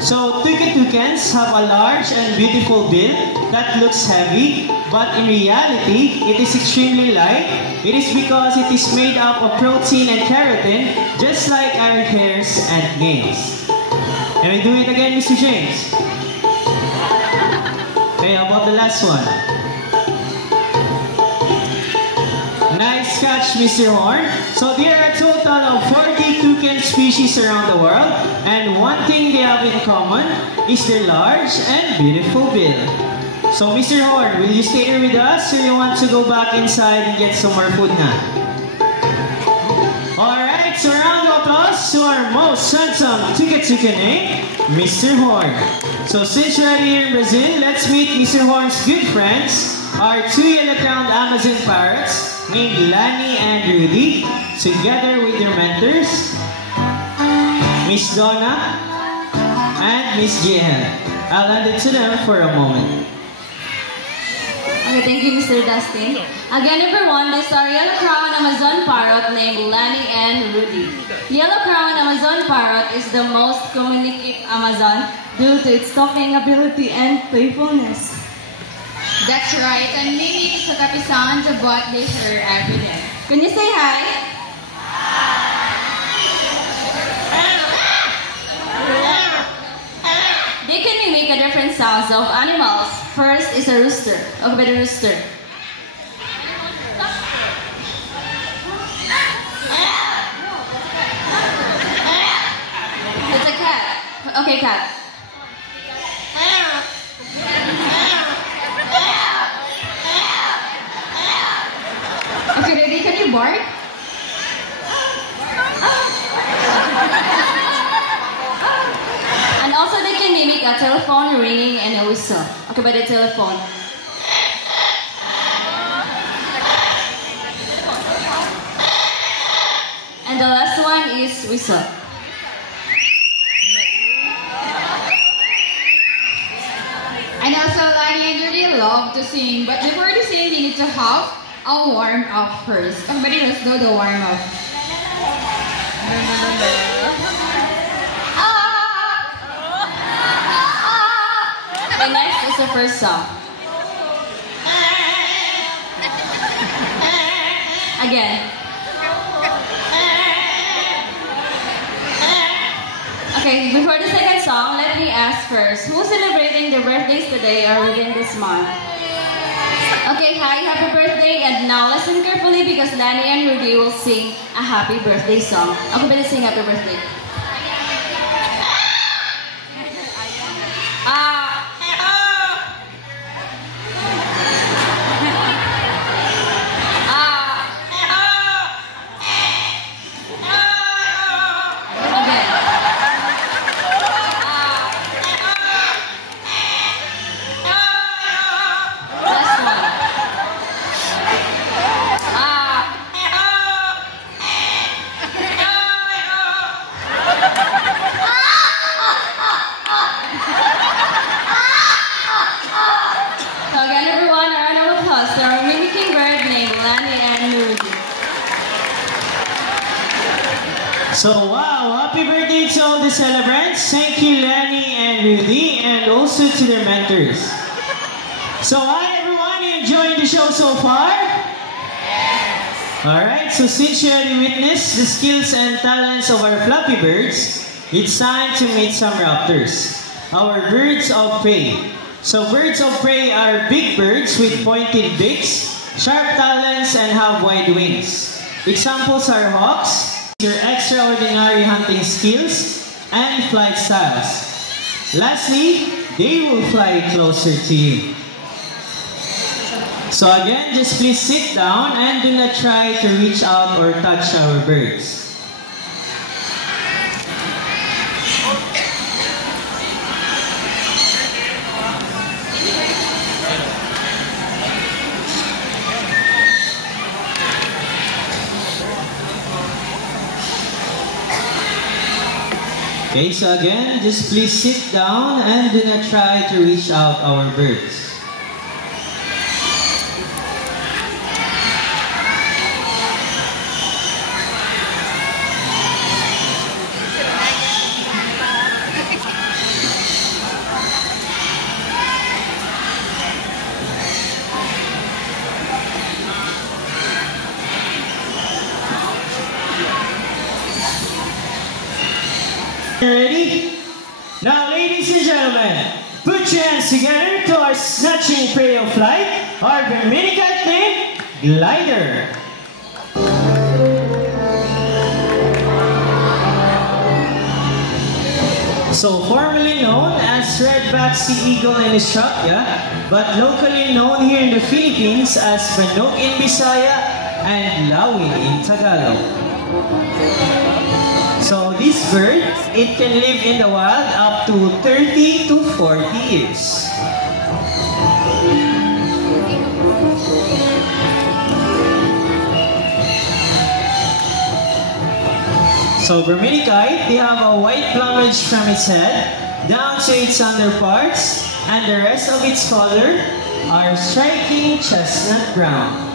So tuca-tucans have a large and beautiful bill that looks heavy, but in reality, it is extremely light. It is because it is made up of protein and keratin, just like our hairs and nails. Can we do it again, Mr. James? Okay, how about the last one? Nice catch, Mr. Horn. So there are a total of 40 toucan species around the world, and one thing they have in common is their large and beautiful bill. So Mr. Horn, will you stay here with us, or you want to go back inside and get some more food now? Alright, so round of applause to our most handsome tuca-tuca name, Mr. Horn. So since you're already here in Brazil, let's meet Mr. Horn's good friends, our two yellow-crowned Amazon parrots, named Lani and Rudy, together with their mentors, Miss Donna and Miss Jehan. I'll hand it to them for a moment. Okay, thank you, Mr. Dustin. Again, everyone, this is our yellow-crowned Amazon parrot named Lani and Rudy. Yellow-crowned Amazon parrot is the most communicative Amazon due to its talking ability and playfulness. That's right, and Mimi is a kapisan to what they hear every day. Can you say hi? They can mimic a different sounds of animals. First is a rooster. Okay, by the rooster. It's a cat. Okay, cat. Okay, ready? Can you bark? And also they can mimic a telephone ringing and a whistle. Okay, by the telephone. And the last one is whistle. And also, Lani and Rudy love to sing, but before the sing, they need to have a warm up first. Everybody, let's do the warm up. Okay, next is the first song. Again. Okay, before the second song, let me ask first, who's celebrating their birthdays today or within this month? Okay, hi, happy birthday, and now listen carefully because Lani and Rudy will sing a happy birthday song. Okay, better sing happy birthday. So wow, happy birthday to all the celebrants. Thank you Lenny and Rudy and also to their mentors. So hi everyone, you enjoying the show so far? Alright, so since you already witnessed the skills and talents of our Flappy Birds, it's time to meet some raptors, our birds of prey. So birds of prey are big birds with pointed beaks, sharp talons, and have wide wings. Examples are hawks, your extraordinary hunting skills, and flight styles. Lastly, they will fly closer to you. So again, just please sit down and do not try to reach out or touch our birds. Okay, so again, just please sit down and do not try to reach out our birds. Ready? Now, ladies and gentlemen, put your hands together to our snatching prey of flight, our Bermudicat named Glider. So, formerly known as Redback Sea Eagle in Australia, but locally known here in the Philippines as Banok in Bisaya and Lawin in Tagalog. So this bird, it can live in the wild up to 30 to 40 years. So Bermudicat, they have a white plumage from its head down to its underparts, and the rest of its color are striking chestnut brown.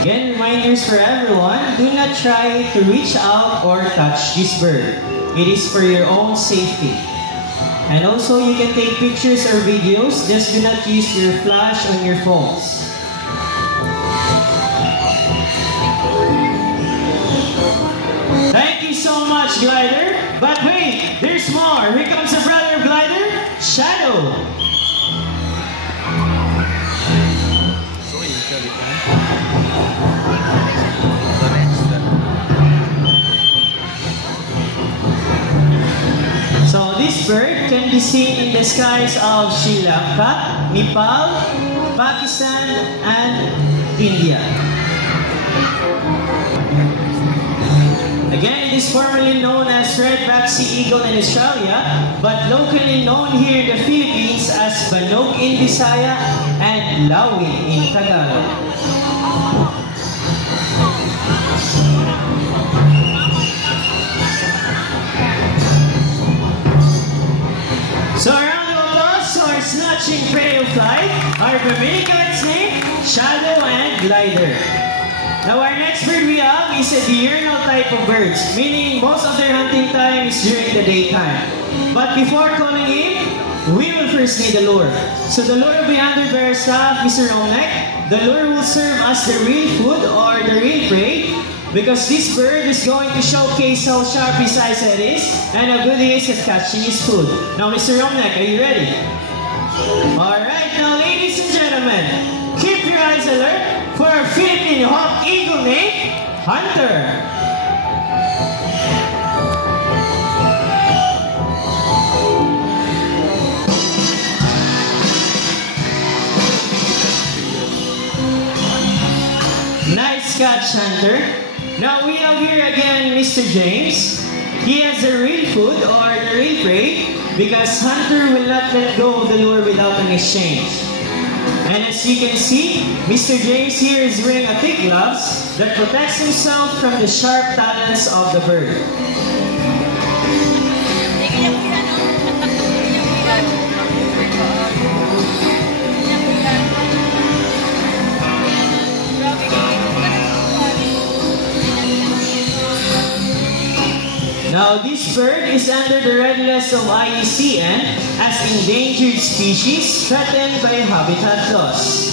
Again, reminders for everyone, do not try to reach out or touch this bird. It is for your own safety. And also, you can take pictures or videos, just do not use your flash on your phones. Thank you so much, Glider. But wait, there's more. Here comes the brother of Glider, Shadow. So this bird can be seen in the skies of Sri Lanka, Nepal, Pakistan, and India. Again, it is formerly known as Redback Sea Eagle in Australia, but locally known here in the Philippines as Banok in Bisaya and Lawin in Tagalog. So a round of applause to our snatching prey of flight, our Bermudicat's name, Shadow and Glider. Now our next bird we have is a diurnal type of birds, meaning most of their hunting time is during the daytime. But before calling him, we will first need the lure. So the lure will be handled by our staff, Mr. Romnek. The lure will serve as the real food or the real prey, because this bird is going to showcase how sharp his eyesight is and how good he is at catching his food. Now, Mr. Romnek, are you ready? Alright, now ladies and gentlemen, keep your eyes alert for our Philippine hawk eagle named Hunter. Nice catch, Hunter. Now we have here again Mr. James. He has the real food or the real prey because Hunter will not let go of the lure without an exchange. And as you can see, Mr. James here is wearing a thick gloves that protects himself from the sharp talons of the bird. Now, this bird is under the red list of IUCN as endangered species threatened by habitat loss.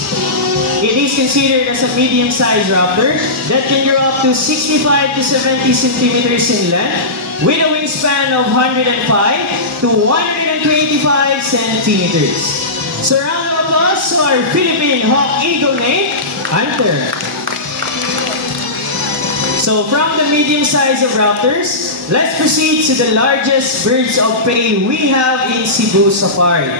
It is considered as a medium-sized raptor that can grow up to 65 to 70 centimeters in length with a wingspan of 105 to 125 centimeters. So round of applause to our Philippine hawk eagle named Hunter. So from the medium size of raptors, let's proceed to the largest birds of prey we have in Cebu Safari.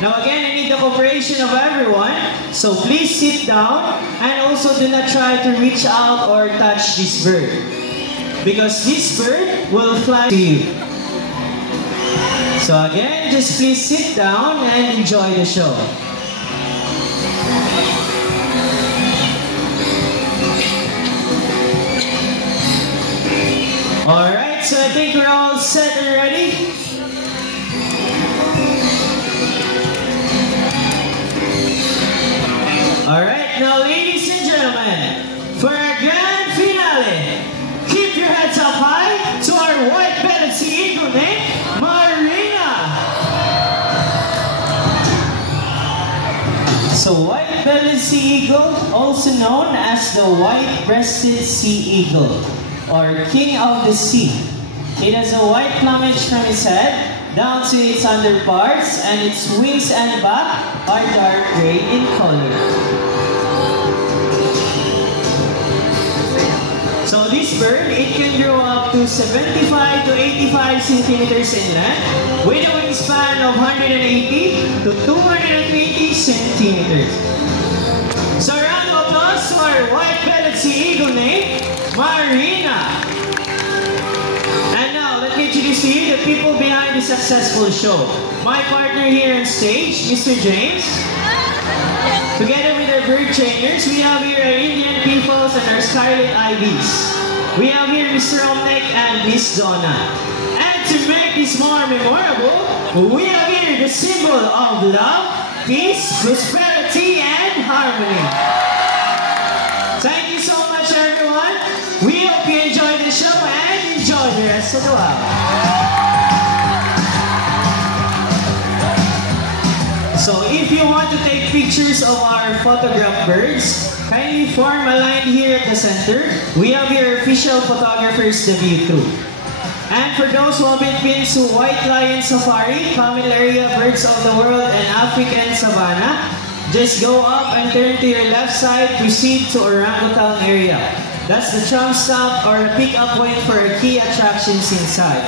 Now again, I need the cooperation of everyone, so please sit down and also do not try to reach out or touch this bird, because this bird will fly to you. So again, just please sit down and enjoy the show. Alright, so I think we're all set and ready. Alright, now ladies and gentlemen, for our grand finale, keep your heads up high to our white-bellied sea eagle named Marina. So white-bellied sea eagle, also known as the white-breasted sea eagle, or king of the sea. It has a white plumage from its head down to its underparts, and its wings and back are dark gray in color. So this bird, it can grow up to 75 to 85 centimeters in length with a wingspan of 180 to 220 centimeters. So a round of applause to our white-bellied sea eagle named Marina. And now, let me introduce to you the people behind the successful show. My partner here on stage, Mr. James. Together with our bird trainers, we have here our Indian peoples and our Scarlet Ivies. We have here Mr. Omnek and Miss Donna. And to make this more memorable, we have here the symbol of love, peace, prosperity, and harmony. Thank you so much, everyone. We hope you enjoy the show and enjoy the rest of the wow. So if you want to take pictures of our photograph birds, kindly form a line here at the center. We have your official photographers debut too. And for those who haven't been to White Lion Safari, common area birds of the world and African savanna, just go up and turn to your left side, proceed to orangutan area. That's the tram stop or the pick-up point for our key attractions inside.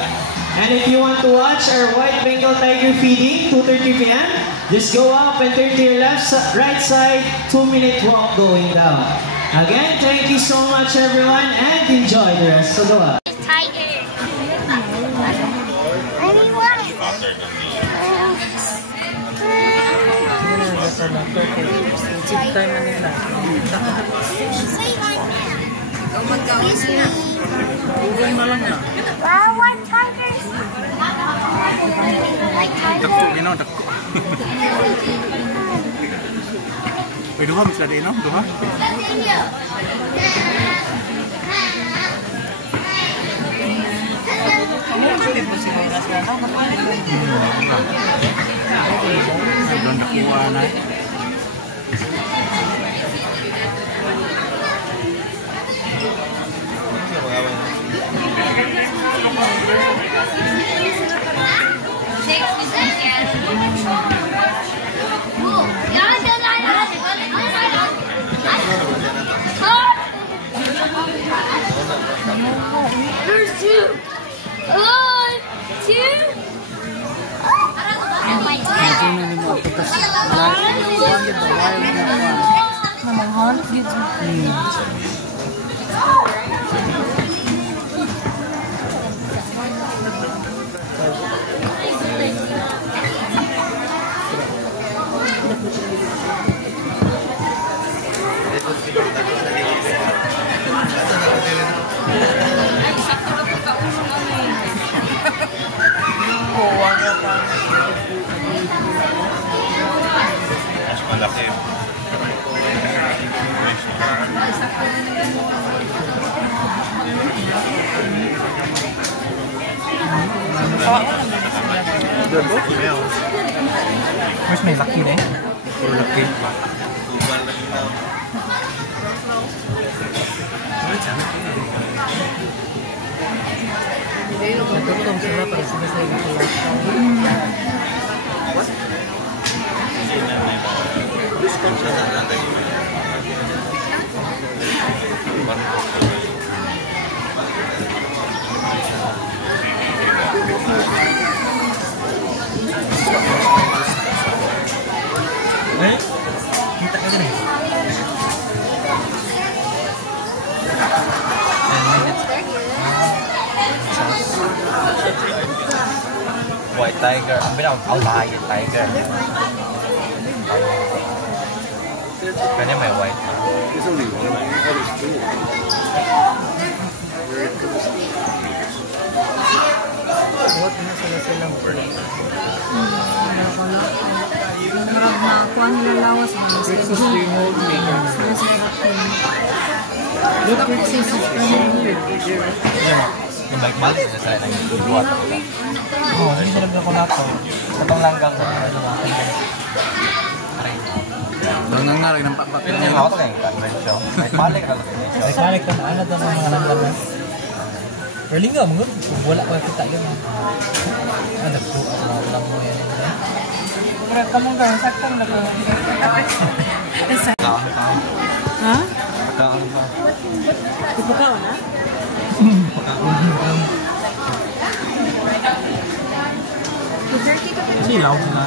And if you want to watch our white Bengal tiger feeding, 2:30 p.m., just go up and turn to your right side, 2-minute walk going down. Again, thank you so much everyone and enjoy the rest of the walk. Tiger. Dako, ginaw, dako. May duha, Miss Lade, no? Duha? Sobrang nakuha na. There's two. One, two. Oh my Malaki. Mas may laki na eh. Puro laki. Natutong sila para sinasay na sila. Kita ka rin. White tiger. Ang pinaka-white tiger. Kanya may white. There's only one. That is two. What na sila marag na kuha nila lawas na sila look at this is Yung mag-mali na sila ng buwat. Oo, hindi talaga ako nato. Katong langgang ko. Langgang nga rin ng papapil Pero niya. yung ako kayong convention. May balik ka lang sa convention. Ay, kanik ka na. Ano ito mga nanggalan? Perling nga, mga wala ko kita yun. Anak ko, mga lang mo yan. Pero kamong gawin, saktong na ka. ha? Pagkaan pa. Ipakaw na? Silaw sila.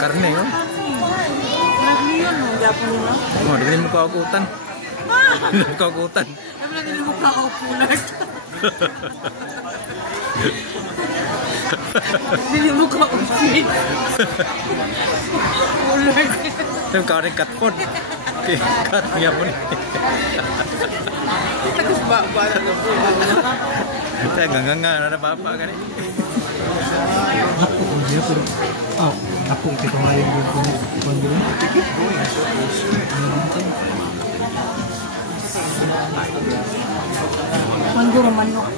Karne, oh. Nagliyon mo, Japon nila. Oh, di rin mo kaukutan. Kaukutan. Sabi na din mo kaupulat. Dili mo kaupulit. Ulat. Tapi kau ada cut pun. Okay, cut niya pun. Tapos ba na ito po. Saya nganga ada apa-apa kan? Ako, dia pero ako ito nga yung panggulo. Mangguro manok.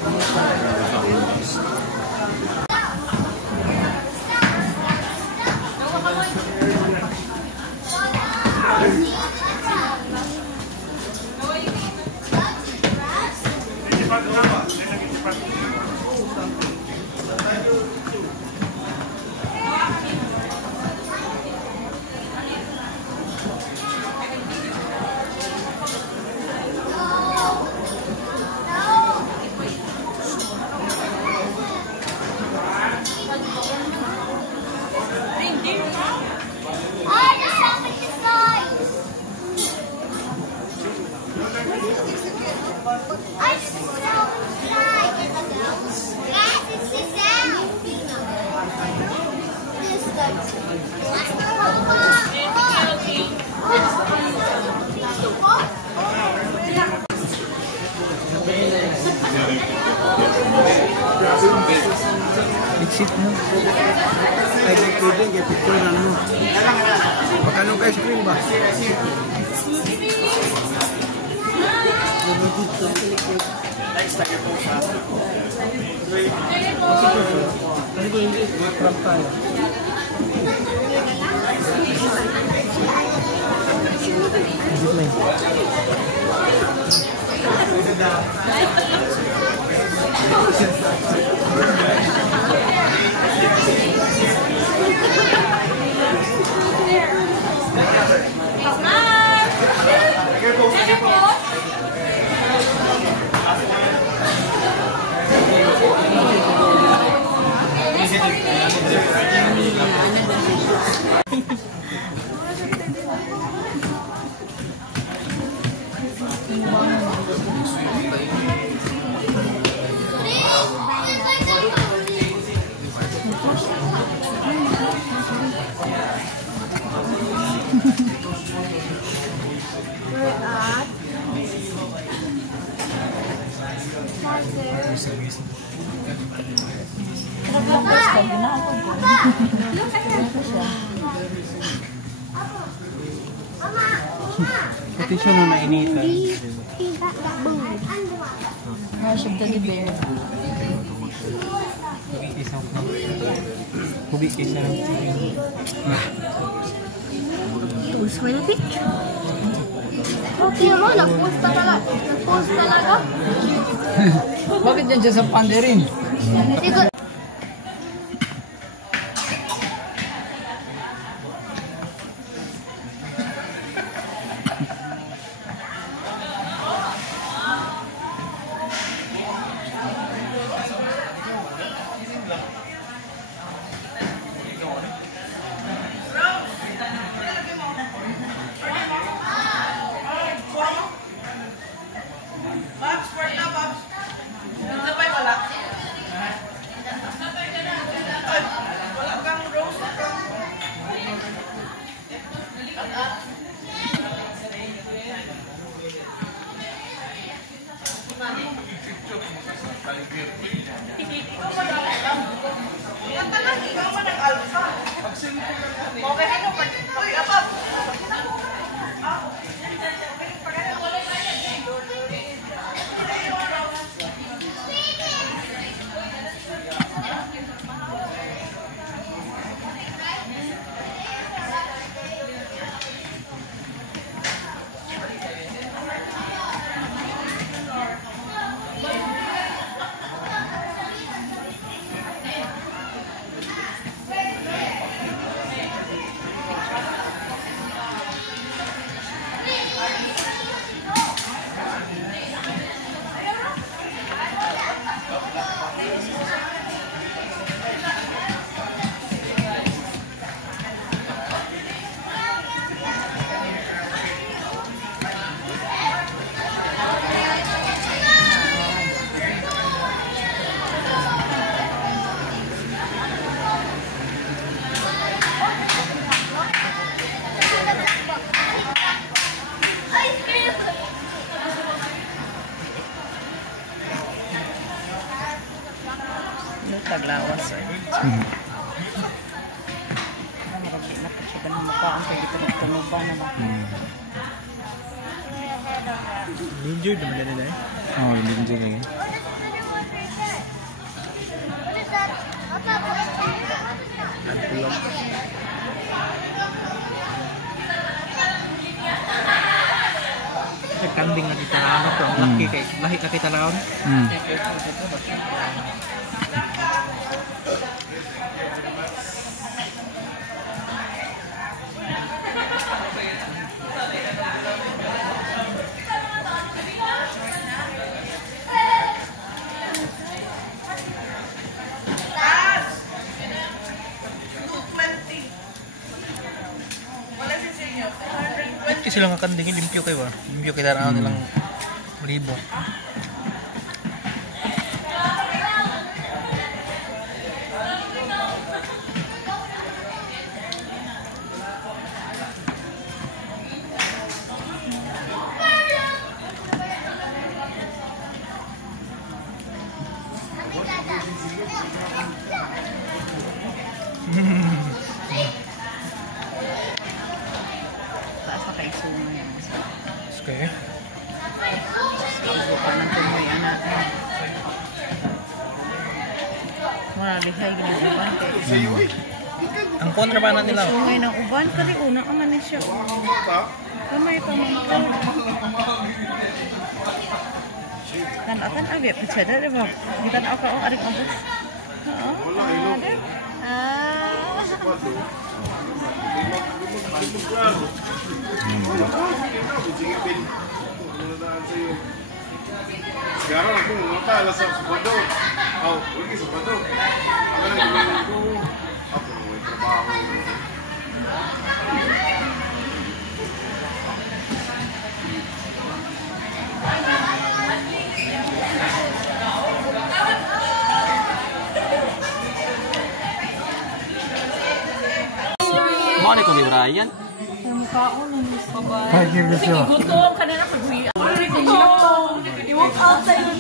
Exit mo. Ay, pwede kaya picture na mo. Magkano ka ice cream ba? Pati siya nung nainitan. Worship the bear. Hubi kaysa Post mo yung picture. Okay mo, nag-post talaga. Nag-post talaga. Bakit yan siya sa panderin? Siguro. Taglawas. Marami na pa siya ba ng mukhaan kaya dito magtunuba naman. Ninja naman na eh. Oh, ninja lagi. Kambing na kita ano to, ang laki kay lahi na kita laon. Kasi sila nga kanding limpyo kayo ba? Limpyo kayo na nilang libo. Okay. Bukan ng tumoy anak. Maralihay gini uban kay. Ang kontrabanan nila. Sungay ng uban kali una ka man siya. Kamay pa man. Kan akan abi pecada de ba. Kita ako arik abos. Sekarang aku mengata alas sepatu. Oh, pergi sepatu. Akan aku mau trabaho. Mau ni kami Ryan? Kaya siya. Gutom ka na na pag-uwi. I-walk out tayo.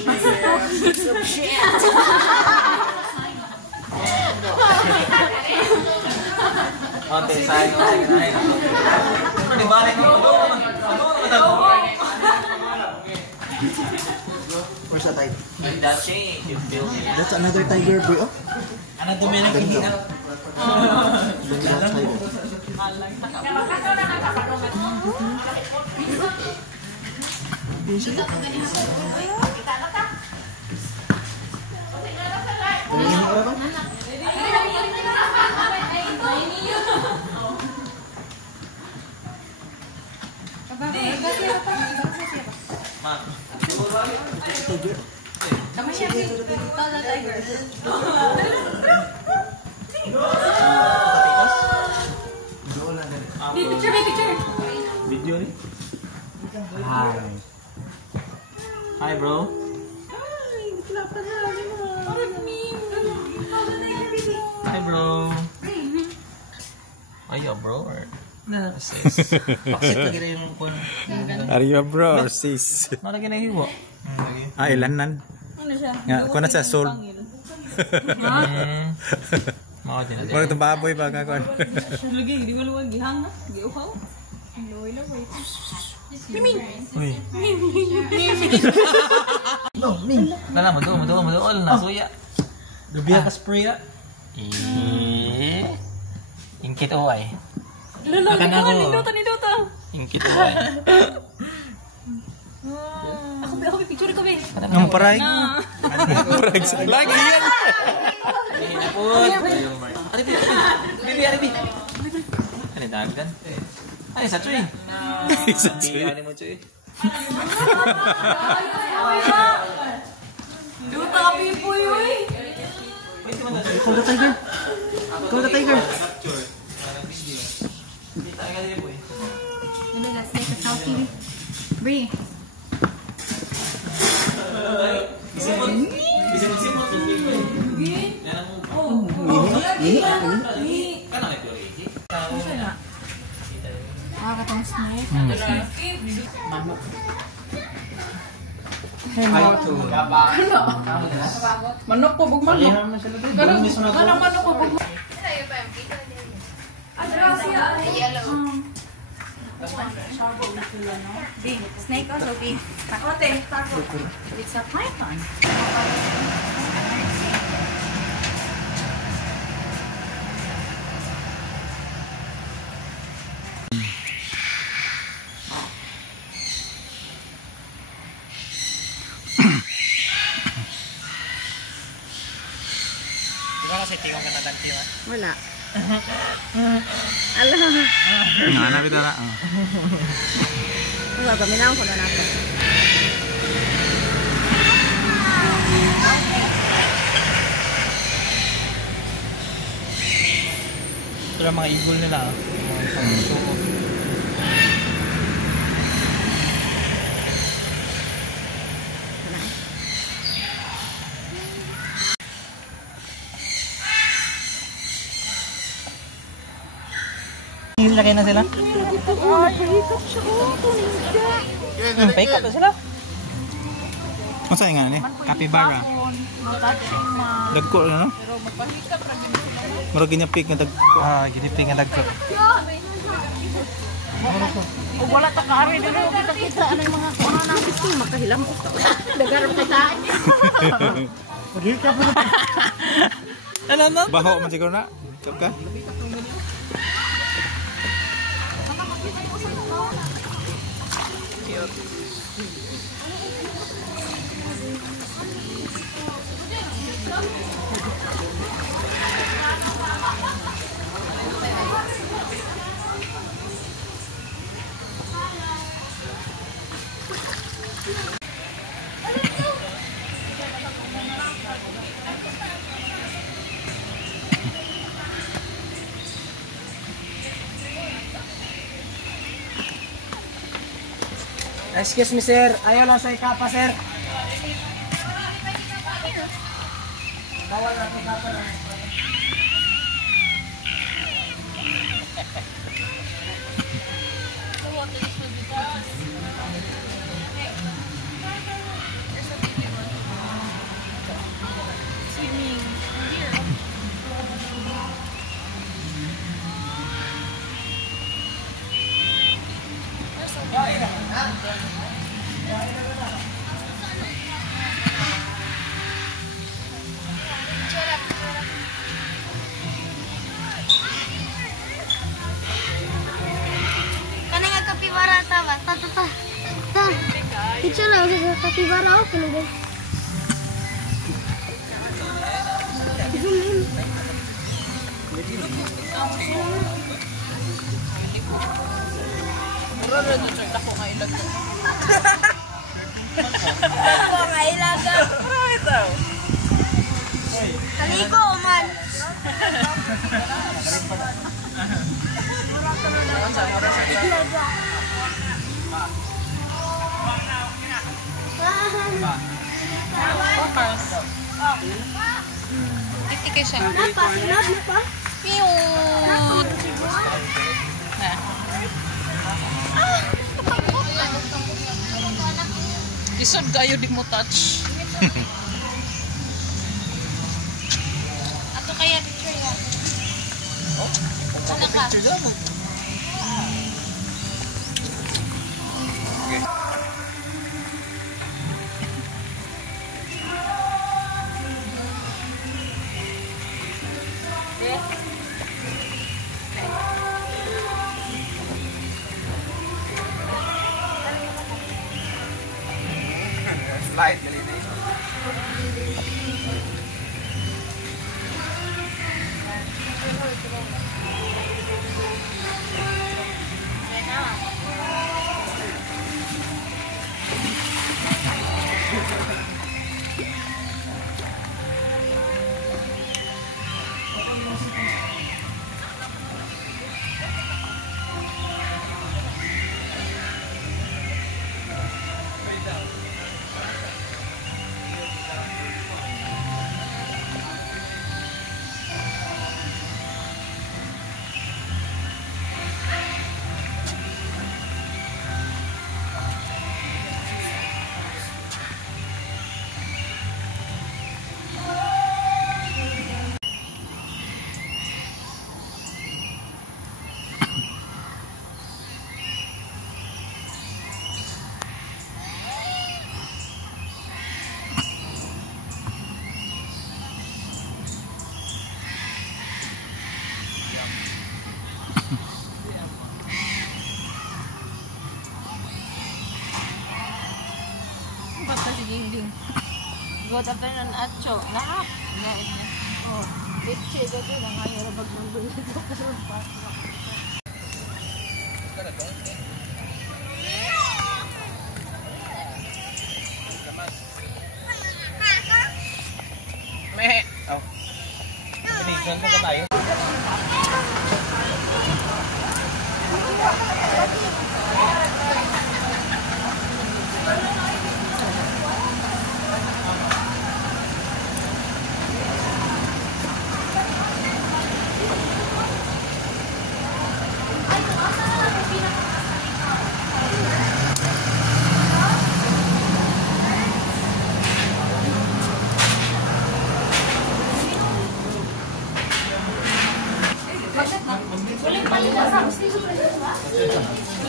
Oke, saya. Di balik. sa type. That change, you feel me? That's another tiger, bro. Ano dumi na kini? Picture. Video ni? Hi bro. Hi bro. Are you a bro or? Sis. Bakit lagi na yung kun? Are you a bro or sis? Nalagyan na hiwa. Ilanan. Ano siya? Nga, kung na sa soul. Mga din natin. Wala itong baboy ba nga kung Lagi, di mo luwag gihang na. Giuhaw. Luwag na ba ito? Uy. No, Ming. Nala, maduol. Nasuya. Lubiya ka spray ah. Ingkit o ay. Lalaki ka nga, niluta. Ingkit o ay. Ako picture ko, be. Ang paray. Lagi yan. Aribi. Ano dagan? Ay, sa Chuy. Sa Chuy. Ano mo, Chuy? Luta ka, pipoy, uy. Call the tiger. Call the tiger. Let's take a selfie. Brie. Katong snake. Manok po, bug manok. Kanang manok po, bug manok. Snake also be. It's a python. Wala. Hanap kita na. Wala, gaminaw ko na natin. Ito lang mga ibol nila. Lagay na sila. Fake up na sila. Ano sa'yo nga ni? Capybara. Dagko na no? Maro ginapik nga dagko. Giniping nga dagko. O wala ta kaari dito kita ano yung mga kuha na gusto magkahilam ko. Dagar pa ta. Ano? Baho man siguro na. Kap ka? Excuse me sir, ayaw lang sa ikapa sir. Bawal na ikapa na. Picture lang sa kapibara ako kailangan. Zoom in. Mura na dito ako nga ilag. Ako nga ilag. Ito. Kaliko man. Itikay siya. Napa? Cute. Isod kayo di mo touch. Ato kaya picture yan. Ano ka? Slide, galing na Basta si Dingding. Buat apa nan acho? Nah. Oh, picture dito na nga yung bag ng bulit ko pero pa. Meh. Oh. Ini ganito ka tayo.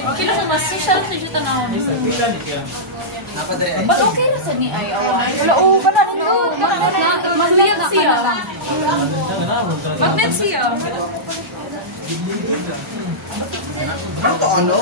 Okay lang mas social sa juta na ako. But okay lang sa ni ay awan. Wala o wala na mag-live siya. Mag-net siya. Ano?